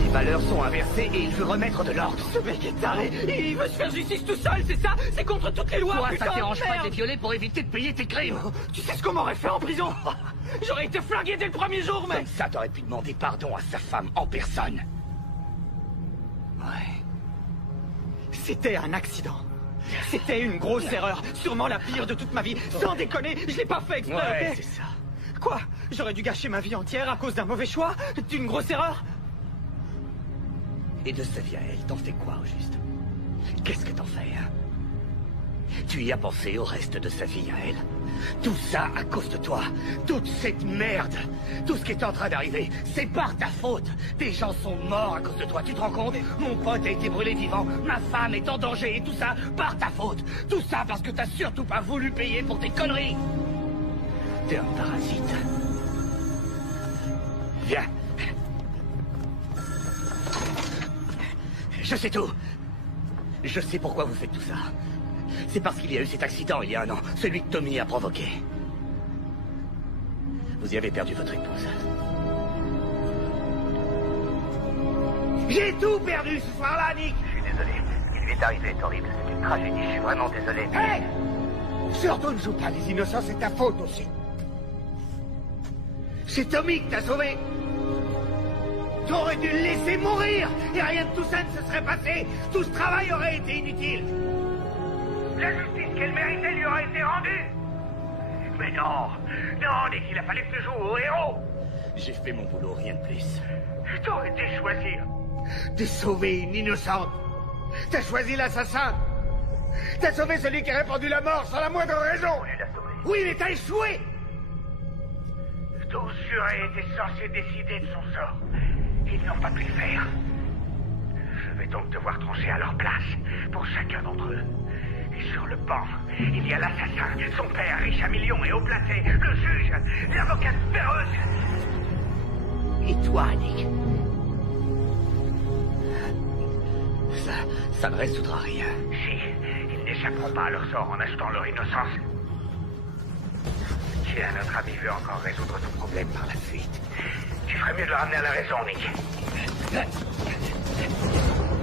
Les valeurs sont inversées et il veut remettre de l'ordre. Ce mec est taré. Il veut se faire justice tout seul, c'est ça? C'est contre toutes les lois, toi, putain, ça te dérange pas merde. de les violer pour éviter de payer tes crimes? Tu sais ce qu'on m'aurait fait en prison? J'aurais été flingué dès le premier jour, mec. Comme ça, t'aurais pu demander pardon à sa femme en personne. Ouais. C'était un accident. C'était une grosse erreur. Sûrement la pire de toute ma vie. Sans déconner, je l'ai pas fait exprès, Ouais, ok? c'est ça. Quoi? J'aurais dû gâcher ma vie entière à cause d'un mauvais choix? D'une grosse erreur? Et de sa vie à elle, t'en fais quoi au juste? Qu'est-ce que t'en fais, hein? Tu y as pensé au reste de sa vie à elle? Tout ça à cause de toi. Toute cette merde. Tout ce qui est en train d'arriver, c'est par ta faute. Des gens sont morts à cause de toi, tu te rends compte? Mon pote a été brûlé vivant, ma femme est en danger et tout ça par ta faute. Tout ça parce que t'as surtout pas voulu payer pour tes conneries. T'es un parasite. Viens. Je sais tout. Je sais pourquoi vous faites tout ça. C'est parce qu'il y a eu cet accident il y a un an, celui que Tommy a provoqué. Vous y avez perdu votre épouse. J'ai tout perdu ce soir-là, Nick. Je suis désolé. Ce qui lui est arrivé est horrible. C'est une tragédie. Je suis vraiment désolé. Hey! Surtout ne joue pas les innocents, c'est ta faute aussi. C'est Tommy qui t'a sauvé. T'aurais dû le laisser mourir et rien de tout ça ne se serait passé. Tout ce travail aurait été inutile. La justice qu'elle méritait lui aurait été rendue. Mais non, non, Nick, il a fallu que tu joues au héros. J'ai fait mon boulot, rien de plus. T'aurais dû choisir. De sauver une innocente. T'as choisi l'assassin. T'as sauvé celui qui a répandu la mort sans la moindre raison. Tu l'as sauvé. Oui, mais t'as échoué. Tous jurés étaient censés décider de son sort. Ils n'ont pas pu le faire. Je vais donc devoir trancher à leur place pour chacun d'entre eux. Et sur le banc, il y a l'assassin, son père riche à millions et haut placé, le juge, l'avocate féroce. Et toi, Nick? Ça ne résoudra rien. Si, ils n'échapperont pas à leur sort en achetant leur innocence. Tiens, notre ami veut encore résoudre ton problème par la suite. Tu ferais mieux de le ramener à la raison, Nick.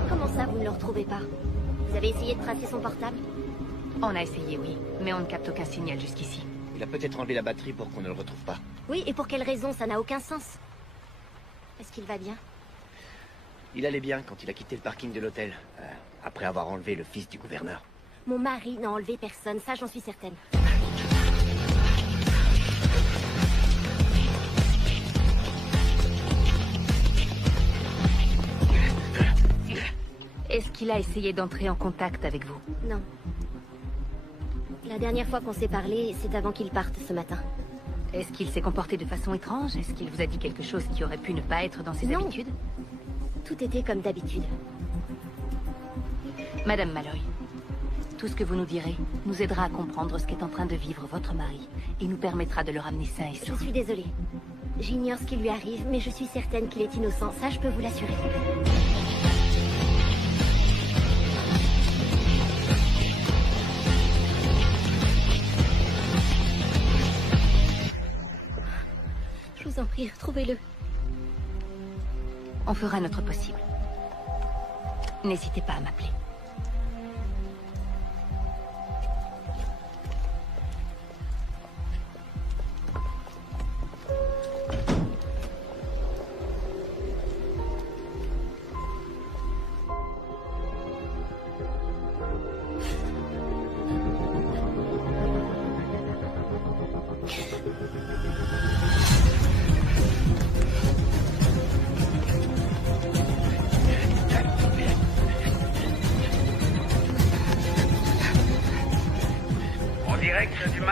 Comment ça, vous ne le retrouvez pas? Vous avez essayé de tracer son portable? On a essayé, oui, mais on ne capte aucun signal jusqu'ici. Il a peut-être enlevé la batterie pour qu'on ne le retrouve pas. Oui, et pour quelle raison? Ça n'a aucun sens. Est-ce qu'il va bien? Il allait bien quand il a quitté le parking de l'hôtel, après avoir enlevé le fils du gouverneur. Mon mari n'a enlevé personne, ça j'en suis certaine. Est-ce qu'il a essayé d'entrer en contact avec vous? Non. La dernière fois qu'on s'est parlé, c'est avant qu'il parte ce matin. Est-ce qu'il s'est comporté de façon étrange? Est-ce qu'il vous a dit quelque chose qui aurait pu ne pas être dans ses habitudes? Tout était comme d'habitude. Madame Malloy, tout ce que vous nous direz nous aidera à comprendre ce qu'est en train de vivre votre mari et nous permettra de le ramener sain et sauf. Je suis désolée. J'ignore ce qui lui arrive, mais je suis certaine qu'il est innocent. Ça, je peux vous l'assurer. Je vous en prie, retrouvez-le. On fera notre possible. N'hésitez pas à m'appeler.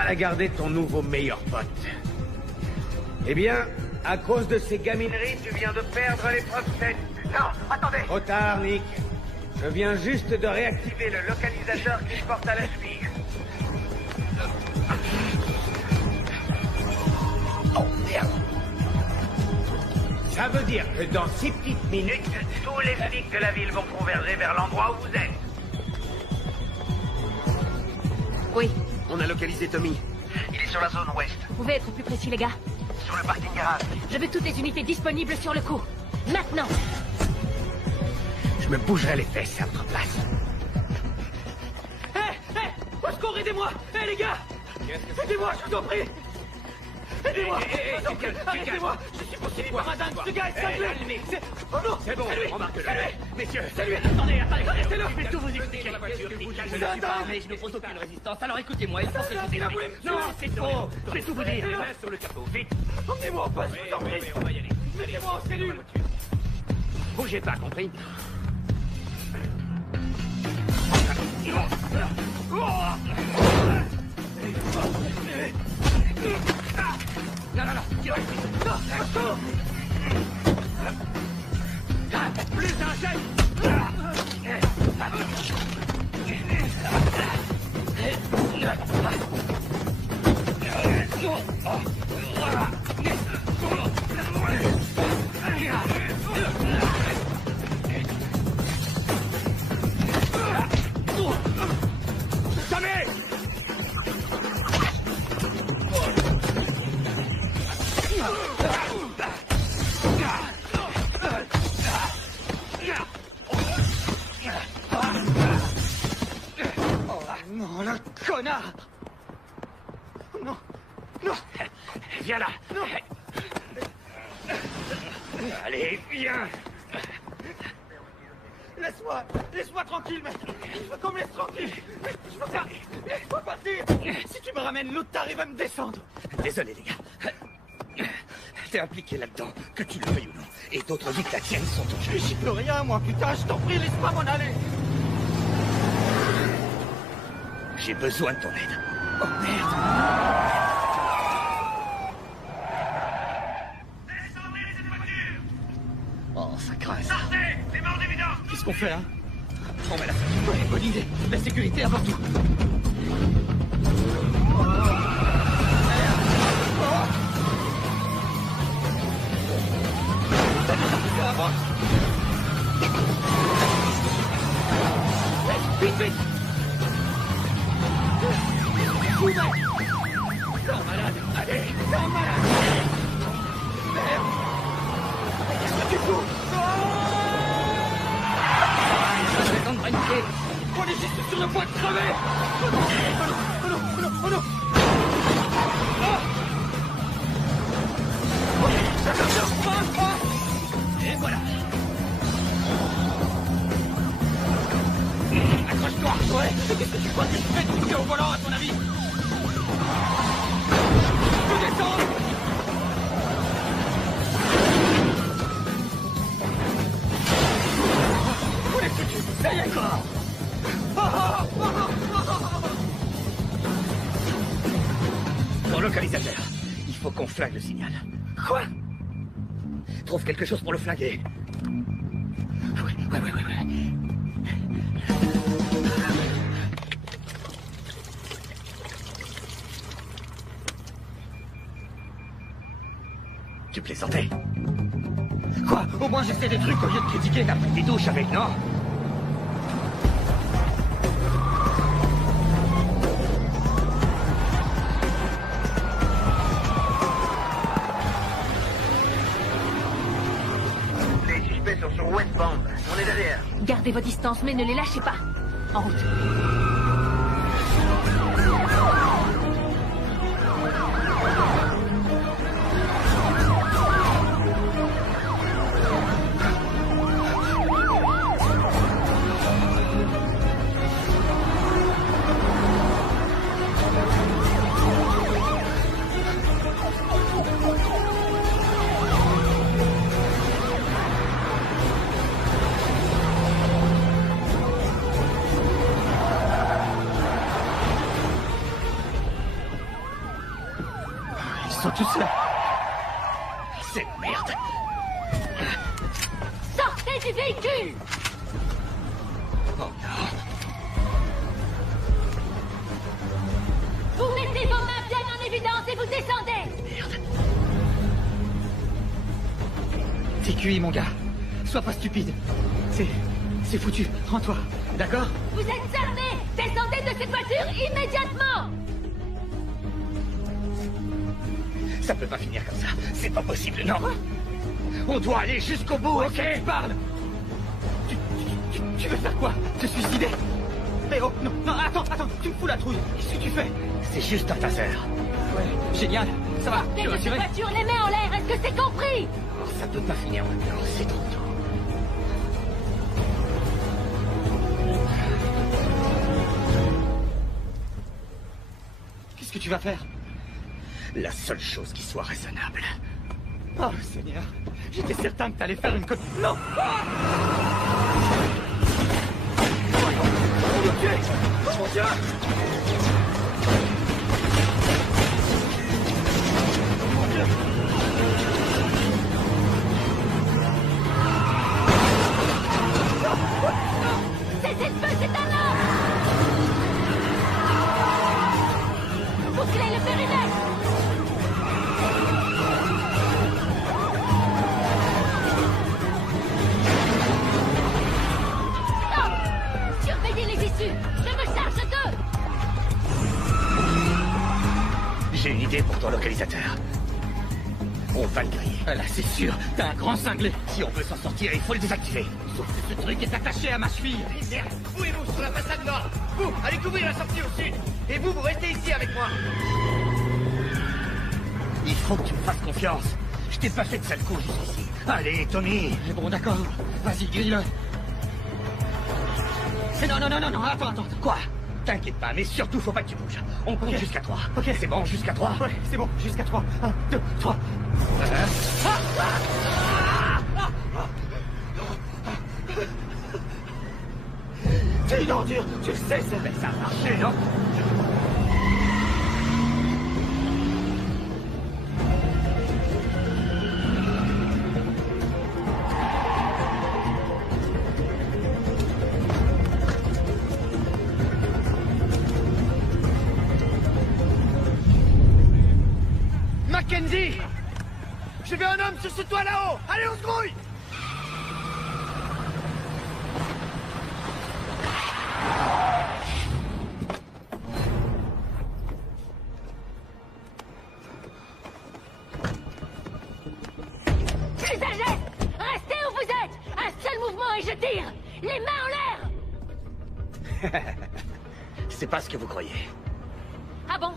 À garder ton nouveau meilleur pote. Eh bien, à cause de ces gamineries, tu viens de perdre l'épreuve 7. Non, attendez. Trop tard, Nick. Je viens juste de réactiver le localisateur qui porte à la cheville. Oh, merde. Ça veut dire que dans 6 petites minutes, tous les flics de la ville vont converger vers l'endroit où vous êtes. Oui. On a localisé Tommy. Il est sur la zone ouest. Vous pouvez être plus précis, les gars? Sur le parking garage. Je veux toutes les unités disponibles sur le coup. Maintenant! Je me bougerai les fesses à votre place. Hé! Au secours, aidez-moi! Hé, les gars! Aidez-moi, je vous en prie! Aidez-moi! Arrêtez-moi! Je suis poursuivi par un dingue! Ce gars est cinglé! Oh non! C'est bon, remarque-le. Messieurs, salut! Attendez, arrêtez-le! Je vais tout vous expliquer. Je ne suis pas armé, je n'oppose aucune résistance. Alors écoutez-moi, il faut que je vous dénonce. Non, c'est trop! Je vais tout vous dire. Sur le capot, vite! Emmenez-moi en poste, je vous en prie! On va y aller. Mettez-moi en cellule! Bougez pas, compris? Non, tirez! Plus un jet! Non, le connard! Non! Non! Viens là! Non! Allez, viens. Laisse-moi tranquille, mec. Il faut qu'on me laisse tranquille. Je veux faire... Laisse-moi partir. Si tu me ramènes, l'autre t'arrive à me descendre. Désolé, les gars. T'es impliqué là-dedans, que tu le veuilles ou non. Et d'autres vies que la tienne sont en jeu. J'y peux rien, moi, putain, je t'en prie, laisse-moi m'en aller. J'ai besoin de ton aide. Oh, merde. Descendez de cette voiture. Oh, ça craint. Sortez. Les morts d'évidence. Qu'est-ce qu'on fait, hein? On met la Ouais, bonne idée. La sécurité avant tout. Vite, vite! C'est un malade! Allez! C'est un malade! Merde! Qu'est-ce que tu fous? On est juste sur le point de crever! Oh non! Oh non! Oh non! Oh non! Et voilà! Accroche-toi! Ouais! Qu'est-ce que tu crois que je fais de au volant, à ton avis? Je descends! On est foutus! Ça y est, quoi! Ton localisateur. Il faut qu'on flingue le signal. Quoi? Trouve quelque chose pour le flinguer. Ouais. Tu plaisantais? Quoi? Au moins j'essaie des trucs au lieu de critiquer. T'as pris des douches avec, non? Les suspects sont sur Westbound. On est derrière. Gardez vos distances, mais ne les lâchez pas. En route. Tous là. C'est merde. Sortez du véhicule! Oh non. Vous mettez vos mains bien en évidence et vous descendez! Merde. TQI, mon gars. Sois pas stupide. C'est foutu. Rends-toi. D'accord? Vous êtes armés! Descendez de cette voiture immédiatement! Ça peut pas finir comme ça. C'est pas possible, non? On doit aller jusqu'au bout, ok? Parle! Tu veux faire quoi? Te suicider? Eh oh, non, attends, tu me fous la trouille. Qu'est-ce que tu fais? C'est juste un taser. Ouais, génial. Ça va, Sortez tu es de cette rassuré? voiture, les mains en l'air, est-ce que c'est compris? Oh, ça peut pas finir maintenant, c'est trop tôt. Qu'est-ce que tu vas faire? La seule chose qui soit raisonnable. Oh, Seigneur. J'étais certain que t'allais faire une conne... Non! On va tuer! Oh mon Dieu! Oh mon Dieu! Cessez le feu, c'est un homme! Bouclez le périmètre! Surveillez les issues! Je me charge d'eux! J'ai une idée pour ton localisateur. On va le griller. Là, c'est sûr, t'as un grand cinglé. Si on veut s'en sortir, il faut le désactiver. Sauf que ce truc est attaché à ma cheville. Merde. Vous et vous sur la façade nord. Vous, allez couvrir la sortie au sud. Et vous restez ici avec moi. Il faut que tu me fasses confiance. Je t'ai pas fait de sale coup jusqu'ici. Allez, Tommy. Bon, d'accord. Vas-y, grille-le. Non, attends. Quoi? T'inquiète pas, mais surtout, faut pas que tu bouges. On compte jusqu'à 3. Ok. C'est bon, jusqu'à 3. Ouais, c'est bon, jusqu'à 3. 1, 2, 3. T'es une ordure, tu le sais, ça a marché, non? Mackenzie! J'ai vu un homme sur ce toit là-haut! Allez, on se grouille! Plus un geste! Restez où vous êtes! Un seul mouvement et je tire! Les mains en l'air! C'est pas ce que vous croyez. Ah bon?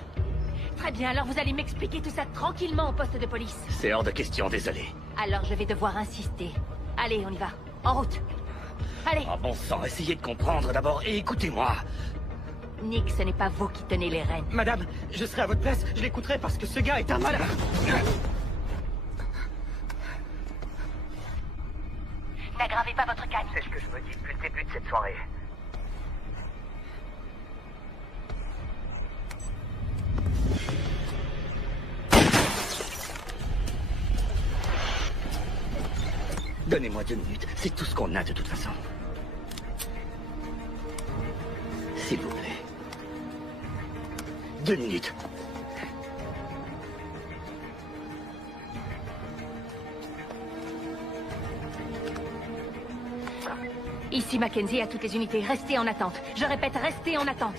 Très bien, alors vous allez m'expliquer tout ça tranquillement au poste de police. C'est hors de question, désolé. Alors je vais devoir insister. Allez, on y va. En route. Allez. Oh bon sang, essayez de comprendre d'abord et écoutez-moi. Nick, ce n'est pas vous qui tenez les rênes. Madame, je serai à votre place, je l'écouterai parce que ce gars est un malade. N'aggravez pas votre calme. C'est ce que je me dis depuis le début de cette soirée. Donnez-moi 2 minutes, c'est tout ce qu'on a de toute façon. S'il vous plaît. 2 minutes. Ici Mackenzie à toutes les unités. Restez en attente. Je répète, restez en attente.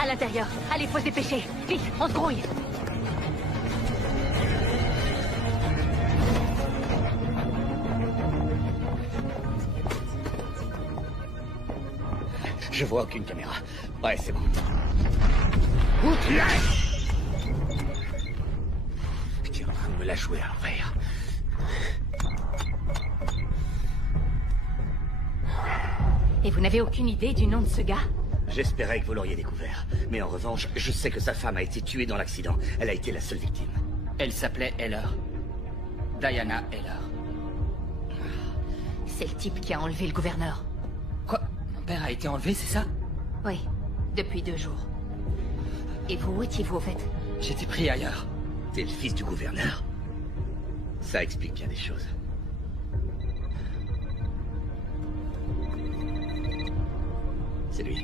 À l'intérieur. Allez, faut se dépêcher. Vite, on se grouille. Je vois aucune caméra. Ouais, c'est bon. Où tu es? Tu es en train de me la jouer à l'envers. Et vous n'avez aucune idée du nom de ce gars? J'espérais que vous l'auriez découvert. Mais en revanche, je sais que sa femme a été tuée dans l'accident. Elle a été la seule victime. Elle s'appelait Heller. Diana Heller. C'est le type qui a enlevé le gouverneur. Quoi? Mon père a été enlevé, c'est ça? Oui, depuis 2 jours. Et vous, où étiez-vous au fait? J'étais pris ailleurs. T'es le fils du gouverneur. Ça explique bien des choses. C'est lui.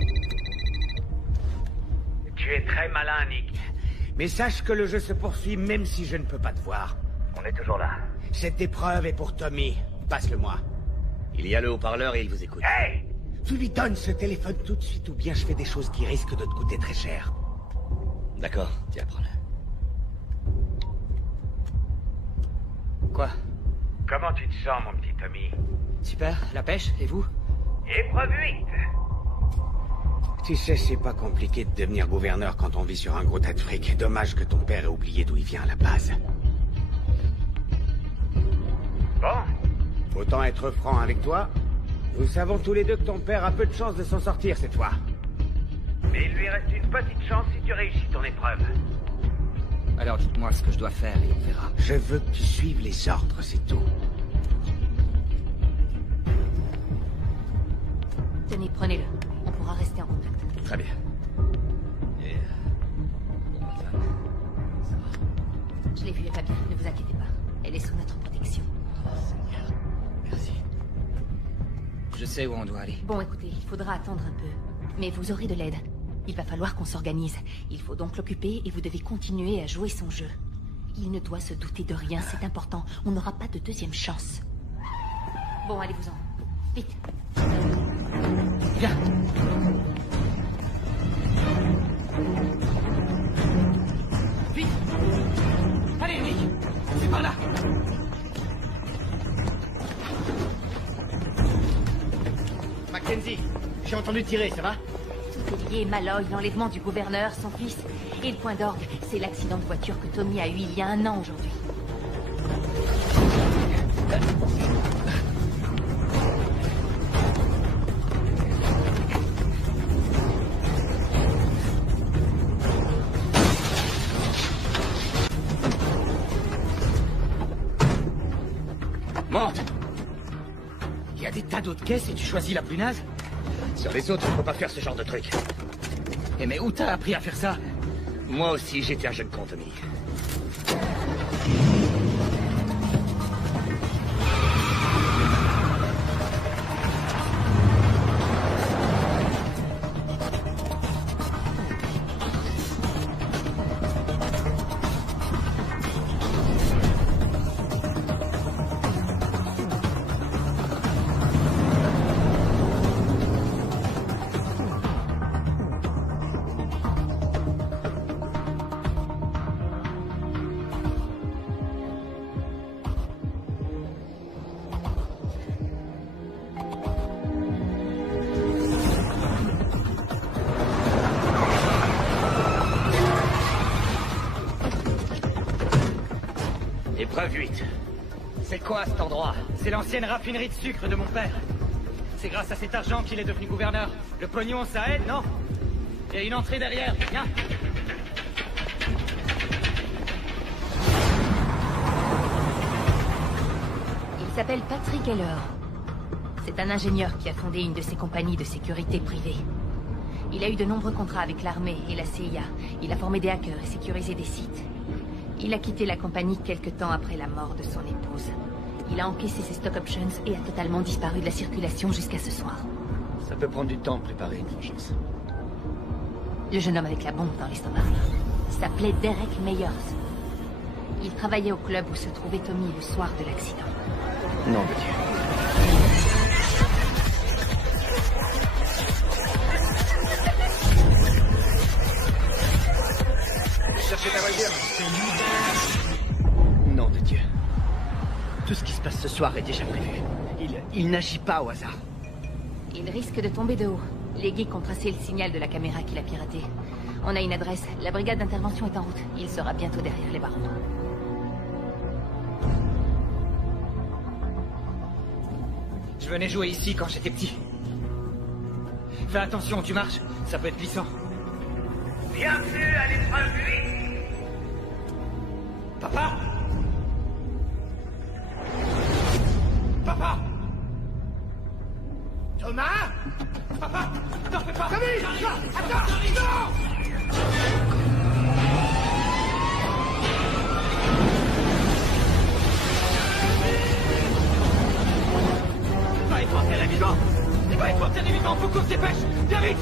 Tu es très malin, Nick. Mais sache que le jeu se poursuit même si je ne peux pas te voir. On est toujours là. Cette épreuve est pour Tommy. Passe-le-moi. Il y a le haut-parleur et il vous écoute. Hey! Tu lui donnes ce téléphone tout de suite ou bien je fais des choses qui risquent de te coûter très cher. D'accord, tiens, prends-le. Quoi? Comment tu te sens, mon petit Tommy? Super, la pêche, et vous? Épreuve 8. Tu sais, c'est pas compliqué de devenir gouverneur quand on vit sur un gros tas de fric. Dommage que ton père ait oublié d'où il vient à la base. Bon, Autant être franc avec toi. Nous savons tous les deux que ton père a peu de chance de s'en sortir cette fois. mais il lui reste une petite chance si tu réussis ton épreuve. Alors dites-moi ce que je dois faire et on verra. Je veux que tu suives les ordres, c'est tout. Tenez, prenez-le. On pourra rester en contact. Très bien. Et... Je l'ai vue, elle va bien. Ne vous inquiétez pas. Elle est sous notre protection. Seigneur, merci. Je sais où on doit aller. Bon, écoutez, il faudra attendre un peu. Mais vous aurez de l'aide. Il va falloir qu'on s'organise. Il faut donc l'occuper et vous devez continuer à jouer son jeu. Il ne doit se douter de rien, c'est important. On n'aura pas de deuxième chance. Bon, allez-vous-en. Vite. Viens. Vite. Allez, Nick. C'est par là. Mackenzie, j'ai entendu tirer, ça va? Tout est meurtrier, Malloy, l'enlèvement du gouverneur, son fils. Et le point d'orgue, c'est l'accident de voiture que Tommy a eu il y a 1 an aujourd'hui. Monte! Il y a des tas d'autres caisses et tu choisis la plus naze? Sur les autres, on peut pas faire ce genre de truc. Et mais où t'as appris à faire ça? Moi aussi, j'étais un jeune con, Tommy. Épreuve 8. C'est quoi cet endroit? C'est l'ancienne raffinerie de sucre de mon père. C'est grâce à cet argent qu'il est devenu gouverneur. Le pognon, ça aide, non? Il y a une entrée derrière, viens. Il s'appelle Patrick Heller. C'est un ingénieur qui a fondé une de ses compagnies de sécurité privée. Il a eu de nombreux contrats avec l'armée et la CIA. Il a formé des hackers et sécurisé des sites. Il a quitté la compagnie quelque temps après la mort de son épouse. Il a encaissé ses stock options et a totalement disparu de la circulation jusqu'à ce soir. Ça peut prendre du temps de préparer une vengeance. Le jeune homme avec la bombe dans l'estomac s'appelait Derek Meyers. Il travaillait au club où se trouvait Tommy le soir de l'accident. Nom de Dieu. Cherchez ta voiture. Nom de Dieu. Tout ce qui se passe ce soir est déjà prévu. Il n'agit pas au hasard. Il risque de tomber de haut. Les geeks ont tracé le signal de la caméra qu'il a piraté. On a une adresse. La brigade d'intervention est en route. Il sera bientôt derrière les barreaux. Je venais jouer ici quand j'étais petit. Fais attention, tu marches. Ça peut être glissant. Bienvenue à l'épreuve 8. Papa! Papa! Thomas? Papa! N'en fais pas! Tommy! Attends! Non! Il va être enterré vivant! Il va être enterré vivant! Faut qu'on se dépêche! Viens vite!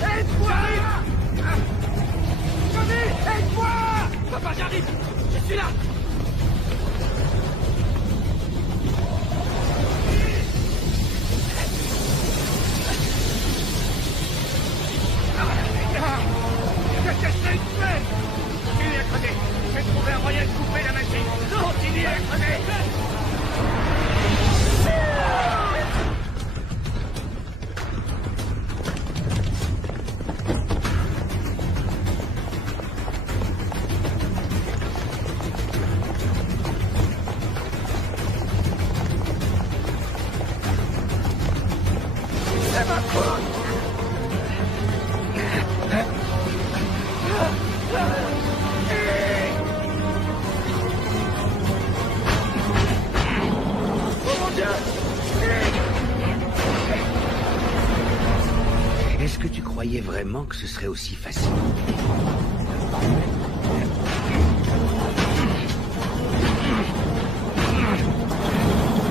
Aide-moi! Tommy, aide-moi! Papa, j'arrive! Je suis là! Qu'est-ce que c'est que fait? Continue à creuser! J'ai trouvé un moyen de couper la machine! Continue à creuser! Est-ce que tu croyais vraiment que ce serait aussi facile?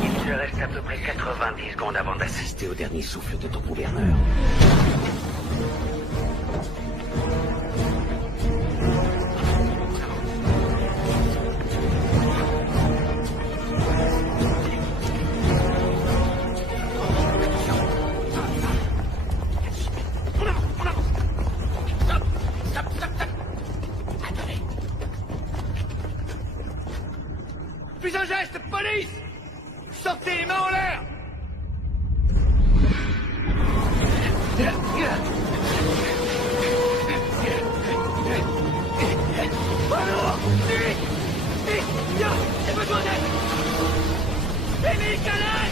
Il te reste à peu près 90 secondes avant D'assister au dernier souffle de ton gouverneur. plus un geste, police! Sortez les mains en l'air! Alors, Nick! Viens, j'ai besoin d'aide! Émile Callan!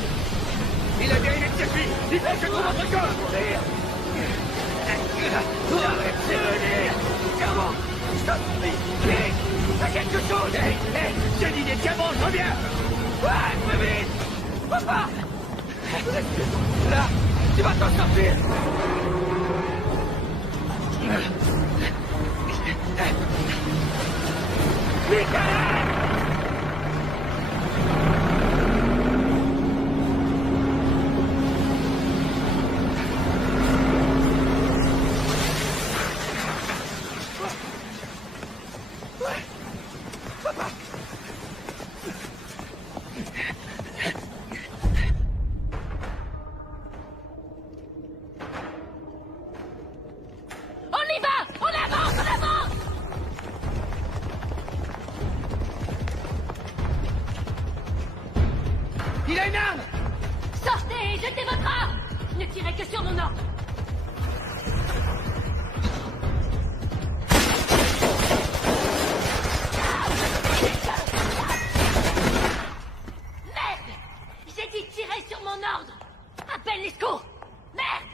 Il a dérivé de circuit! Il faut que tout votre corps! Arrêtez de venir! Comment? Stop! Nick! Fais quelque chose! J'ai dit des diamants, je reviens! Ouais, plus vite! Papa! Là! Tu vas t'en sortir! Michael! Il a une arme! Sortez et jetez votre arme! Ne tirez que sur mon ordre! Merde! J'ai dit tirer sur mon ordre! Appelle les secours! Merde!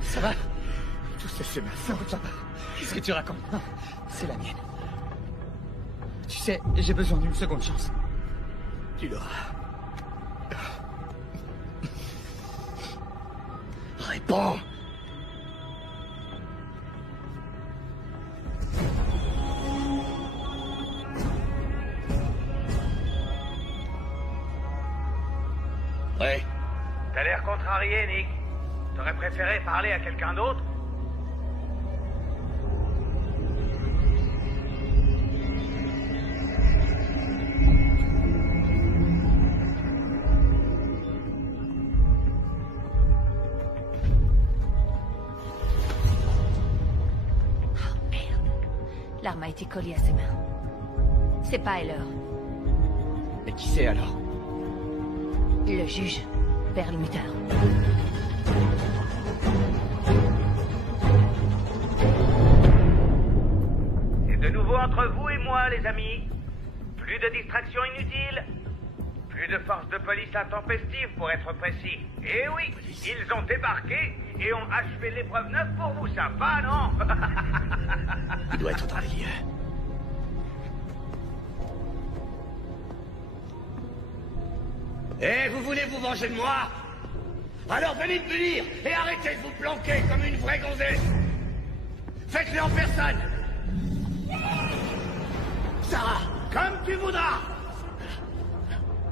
Ça va? Tout ça, c'est ma faute, papa. Qu'est-ce que tu racontes? Non, c'est la mienne. Tu sais, j'ai besoin d'une seconde chance. Tu l'auras. Réponds! Ouais. T'as l'air contrarié, Nick. T'aurais préféré parler à quelqu'un d'autre? L'arme a été collée à ses mains. C'est pas Heller. Mais qui c'est alors? Le juge, Perlmutter. C'est de nouveau entre vous et moi, les amis. Plus de distractions inutiles. Plus de forces de police intempestives, pour être précis. Et oui, ils ont débarqué et ont achevé l'épreuve 9 pour vous. Ça va, non? Il doit être dans les lieux. Eh, vous voulez vous venger de moi? Alors venez me punir et arrêtez de vous planquer comme une vraie gonzesse. Faites-le en personne. Sarah, comme tu voudras.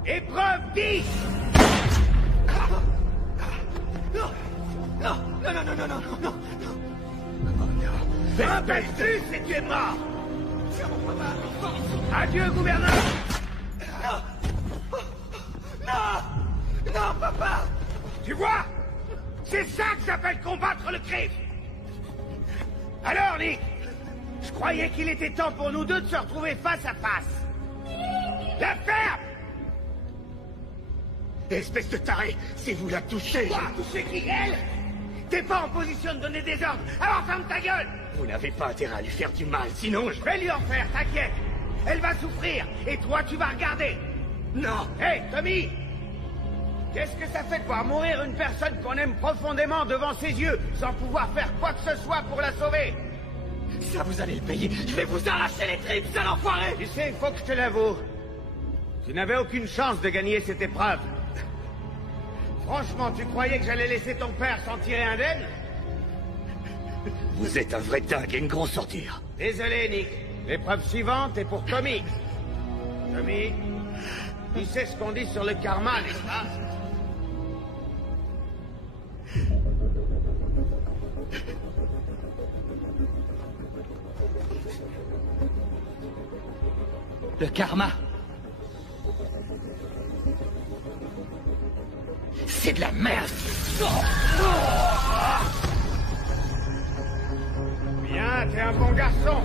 Épreuve 10. Non, non, non, non, non, non, non, non, non. Un peu plus et tu es mort. Adieu, gouverneur. Non, non, papa. Tu vois? C'est ça que j'appelle combattre le crime. Alors, Nick, je croyais qu'il était temps pour nous deux de se retrouver face à face. La ferme! Espèce de taré, si vous la touchez... Quoi? Toucher qui? Elle? T'es pas en position de donner des ordres, alors ferme ta gueule! Vous n'avez pas intérêt à lui faire du mal, sinon je vais lui en faire, t'inquiète! Elle va souffrir, et toi tu vas regarder! Non! Hé, hey, Tommy! Qu'est-ce que ça fait de voir mourir une personne qu'on aime profondément devant ses yeux, sans pouvoir faire quoi que ce soit pour la sauver? Ça, vous allez le payer. Je vais vous arracher les tripes, sale enfoiré! Tu sais, il faut que je te l'avoue. Tu n'avais aucune chance de gagner cette épreuve. Franchement, tu croyais que j'allais laisser ton père s'en tirer indemne? Vous êtes un vrai dingue et une grosse sortir. Désolé, Nick. L'épreuve suivante est pour Tommy. Tommy, tu sais ce qu'on dit sur le karma, n'est-ce pas? Le karma. C'est de la merde. Bien, t'es un bon garçon.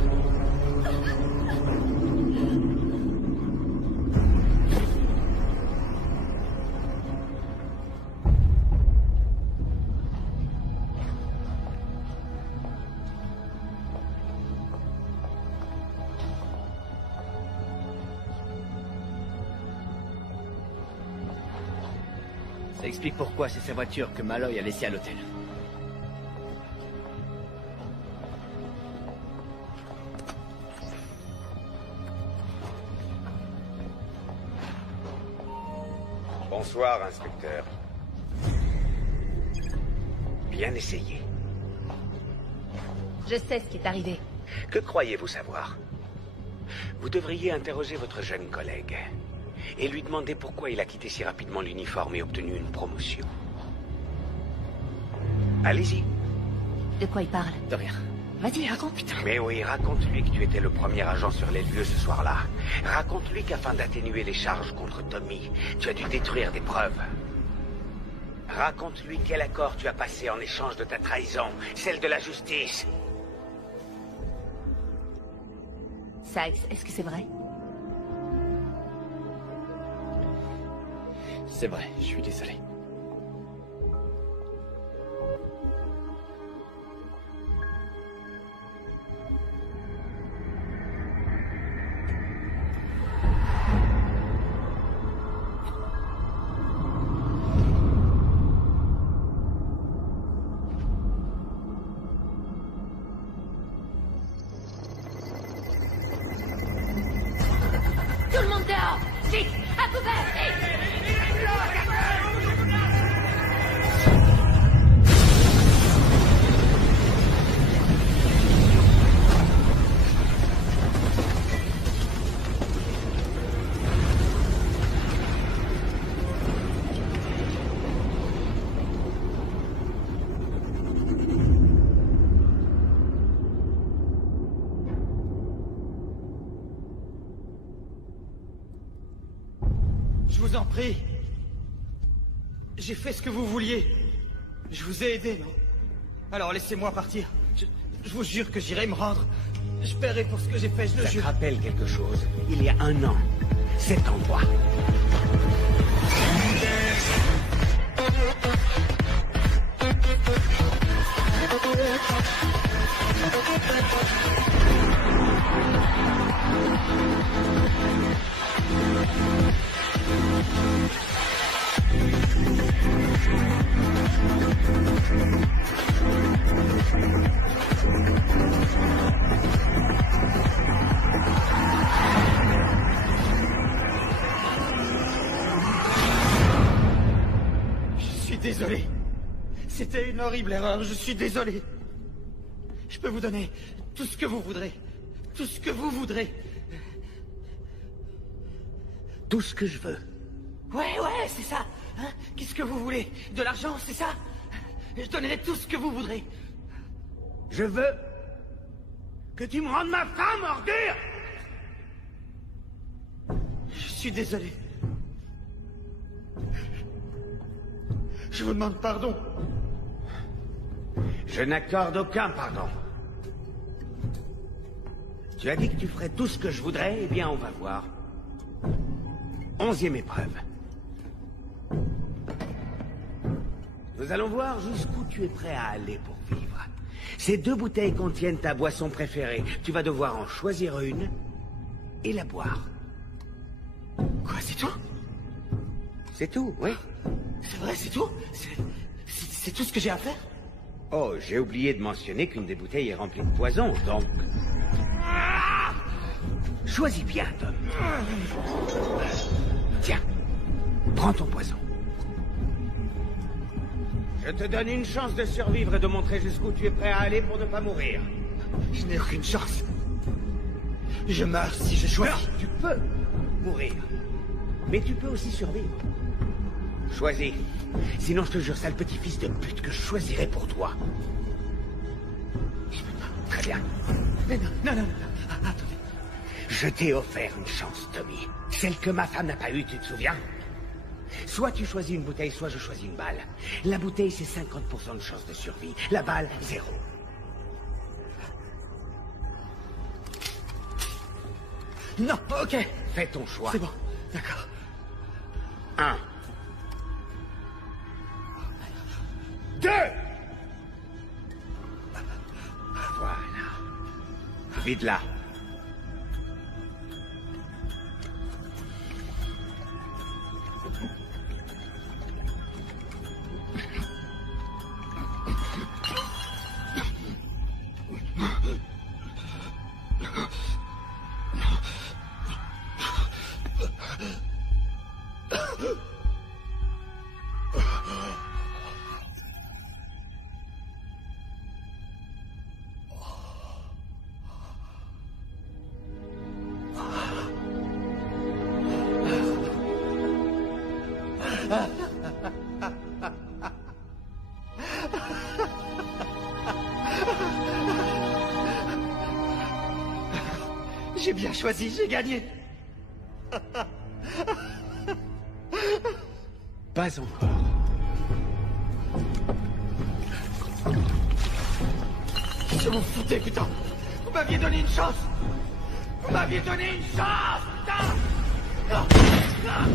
explique pourquoi c'est sa voiture que Malloy a laissée à l'hôtel. Bonsoir, inspecteur. Bien essayé. Je sais ce qui est arrivé. Que croyez-vous savoir? Vous devriez interroger votre jeune collègue et lui demander pourquoi il a quitté si rapidement l'uniforme et obtenu une promotion. Allez-y. De quoi il parle? De rien. Vas-y, raconte. Mais oui, raconte-lui que tu étais le premier agent sur les lieux ce soir-là. Raconte-lui qu'afin d'atténuer les charges contre Tommy, tu as dû détruire des preuves. Raconte-lui quel accord tu as passé en échange de ta trahison, celle de la justice. Sykes, est-ce que c'est vrai? C'est vrai, je suis désolé. Tout le monde dehors! Vite! À couvert! Je vous en prie. J'ai fait ce que vous vouliez. Je vous ai aidé, non? Alors laissez-moi partir. Je vous jure que j'irai me rendre. Je paierai pour ce que j'ai fait, je le Ça jure. te rappelle quelque chose? Il y a 1 an, cet endroit. Je suis désolé. C'était une horrible erreur, je suis désolé. Je peux vous donner tout ce que vous voudrez. Tout ce que vous voudrez. Tout ce que je veux. Ouais, c'est ça. Hein? Qu'est-ce que vous voulez? De l'argent, c'est ça? Je donnerai tout ce que vous voudrez. Je veux que tu me rendes ma femme, ordure! Je suis désolé. Je vous demande pardon. Je n'accorde aucun pardon. Tu as dit que tu ferais tout ce que je voudrais, eh bien on va voir. 11e épreuve. Nous allons voir jusqu'où tu es prêt à aller pour vivre. Ces 2 bouteilles contiennent ta boisson préférée. Tu vas devoir en choisir une et la boire. Quoi, c'est tout? C'est tout, oui. C'est vrai, c'est tout? C'est tout ce que j'ai à faire? Oh, j'ai oublié de mentionner qu'une des bouteilles est remplie de poison, donc... Choisis bien, Tom. Tiens, prends ton poison. Je te donne une chance de survivre et de montrer jusqu'où tu es prêt à aller pour ne pas mourir. Je n'ai aucune chance. Je meurs si je choisis. Non, tu peux mourir. Mais tu peux aussi survivre. Choisis. Sinon, je te jure, sale petit-fils de pute, que je choisirai pour toi. Je peux pas. Très bien. Mais non. Attendez. Je t'ai offert une chance, Tommy. Celle que ma femme n'a pas eue, tu te souviens? Soit tu choisis une bouteille, soit je choisis une balle. La bouteille, c'est 50% de chance de survie. La balle, 0. Non, ok. Fais ton choix. C'est bon, d'accord. 1. 2. Voilà. Vide-la. bien choisi, j'ai gagné. Pas encore. Je vous foutez, putain. Vous m'aviez donné une chance. Vous m'aviez donné une chance, putain. Ah. Ah.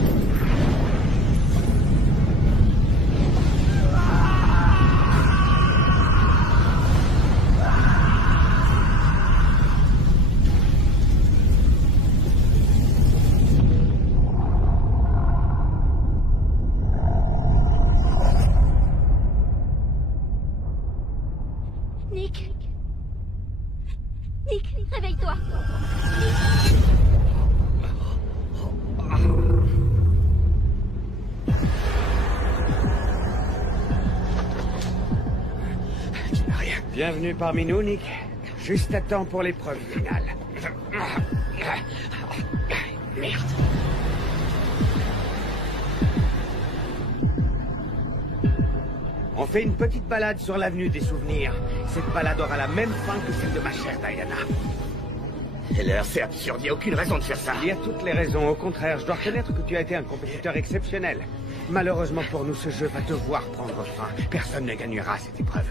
Nick. Nick, réveille-toi. Tu n'as rien. Bienvenue parmi nous, Nick. Juste à temps pour l'épreuve finale. Merde. On fait une petite balade sur l'avenue des souvenirs. Cette balade aura la même fin que celle de ma chère Diana. Heller, c'est absurde, il n'y a aucune raison de faire ça. Il y a toutes les raisons. Au contraire, je dois reconnaître que tu as été un compétiteur exceptionnel. Malheureusement pour nous, ce jeu va devoir prendre fin. Personne ne gagnera cette épreuve.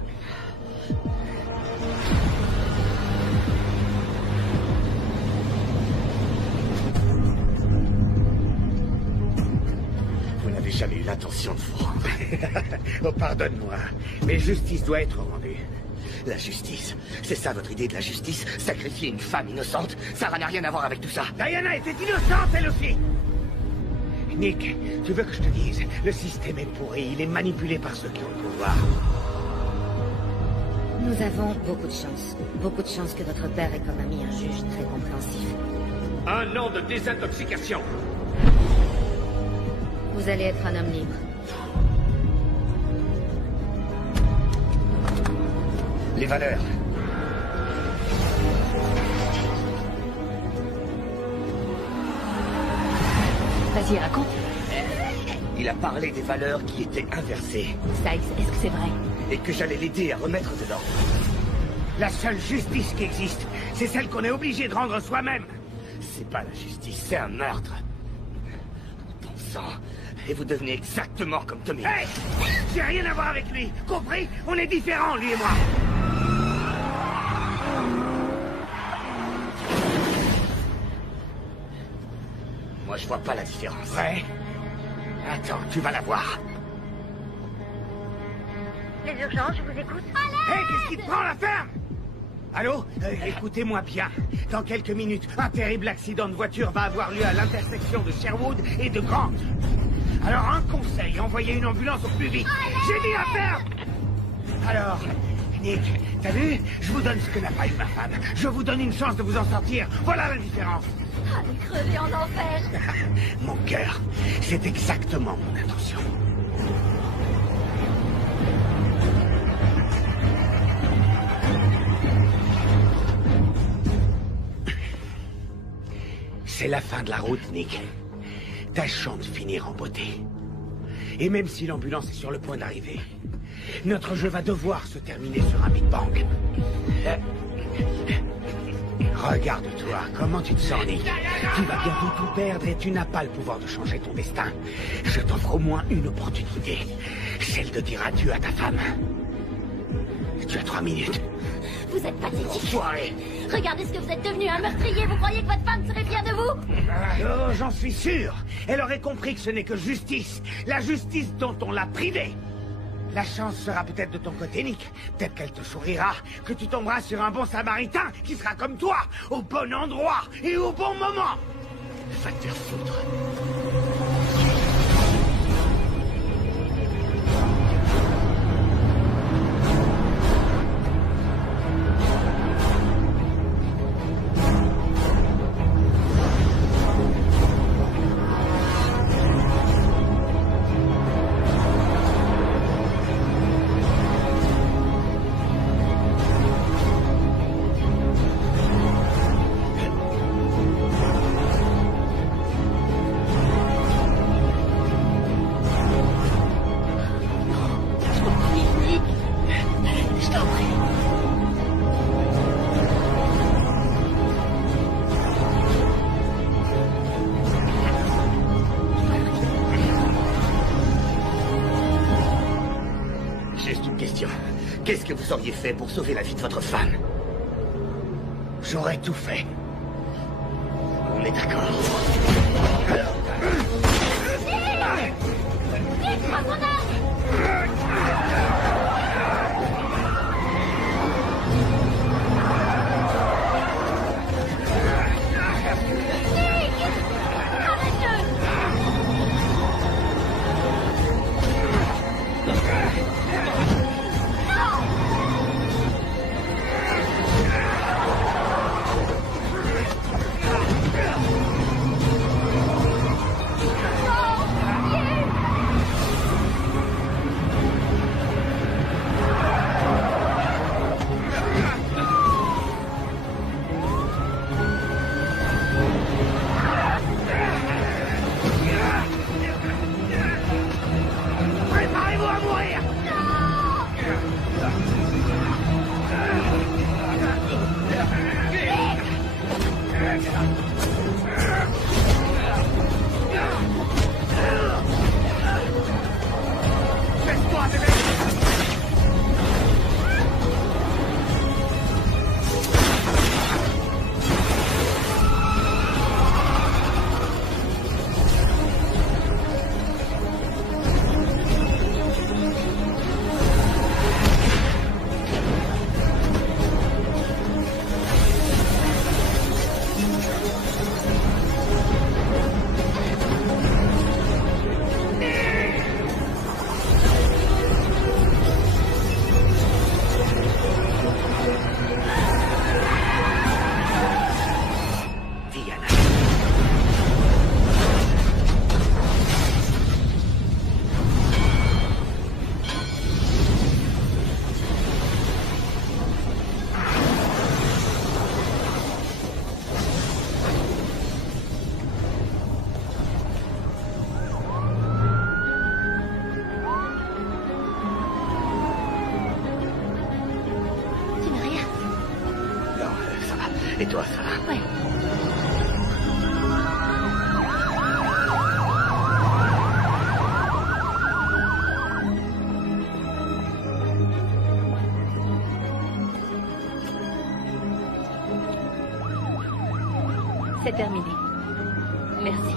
Vous n'avez jamais eu l'intention de vous rendre. Oh, pardonne-moi, mais justice doit être rendue. La justice, c'est ça votre idée de la justice? Sacrifier une femme innocente? Ça n'a rien à voir avec tout ça. Diana était innocente, elle aussi. Nick, tu veux que je te dise? Le système est pourri, il est manipulé par ceux qui ont le pouvoir. Nous avons beaucoup de chance. Beaucoup de chance que votre père ait comme ami un juge très compréhensif. 1 an de désintoxication. Vous allez être un homme libre. Les valeurs. Vas-y, raconte. Il a parlé des valeurs qui étaient inversées. Sykes, est-ce que c'est vrai? Et que j'allais l'aider à remettre dedans. La seule justice qui existe, c'est celle qu'on est obligé de rendre soi-même. C'est pas la justice, c'est un meurtre. Bon sang. Et vous devenez exactement comme Tommy. Hey! J'ai rien à voir avec lui, compris? On est différents, lui et moi. Moi, je vois pas la différence. Ouais? Attends, tu vas la voir. Les urgences, je vous écoute. Hé, qu'est-ce qui te prend, la ferme? Allô? Écoutez-moi bien. Dans quelques minutes, un terrible accident de voiture va avoir lieu à l'intersection de Sherwood et de Grant. Alors, un conseil, envoyez une ambulance au plus vite. J'ai dit la ferme! Alors, Nick, t'as vu? Je vous donne ce que n'a pas eu ma femme. Je vous donne une chance de vous en sortir. Voilà la différence. Allez crever en enfer. Mon cœur, c'est exactement mon intention. C'est la fin de la route, Nick. Tâchons de finir en beauté. Et même si l'ambulance est sur le point d'arriver, notre jeu va devoir se terminer sur un Big Bang. Regarde-toi, comment tu te sens, Nick? Tu vas bientôt tout perdre et tu n'as pas le pouvoir de changer ton destin. Je t'offre au moins une opportunité. Celle de dire adieu à ta femme. Tu as 3 minutes. Vous êtes pathétique. Soirée. Regardez ce que vous êtes devenu, un meurtrier. Vous croyez que votre femme serait fière de vous? Oh, j'en suis sûr. Elle aurait compris que ce n'est que justice. La justice dont on l'a privée. La chance sera peut-être de ton côté, Nick. Peut-être qu'elle te sourira, que tu tomberas sur un bon samaritain qui sera comme toi, au bon endroit et au bon moment. Va te faire foutre. Qu'est-ce que vous auriez fait pour sauver la vie de votre femme? J'aurais tout fait. On est d'accord. Vite, prends ton arme! Préparez-vous à mourir! Laisse-toi, bébé! Et toi, ça va? Ouais. C'est terminé. Merci.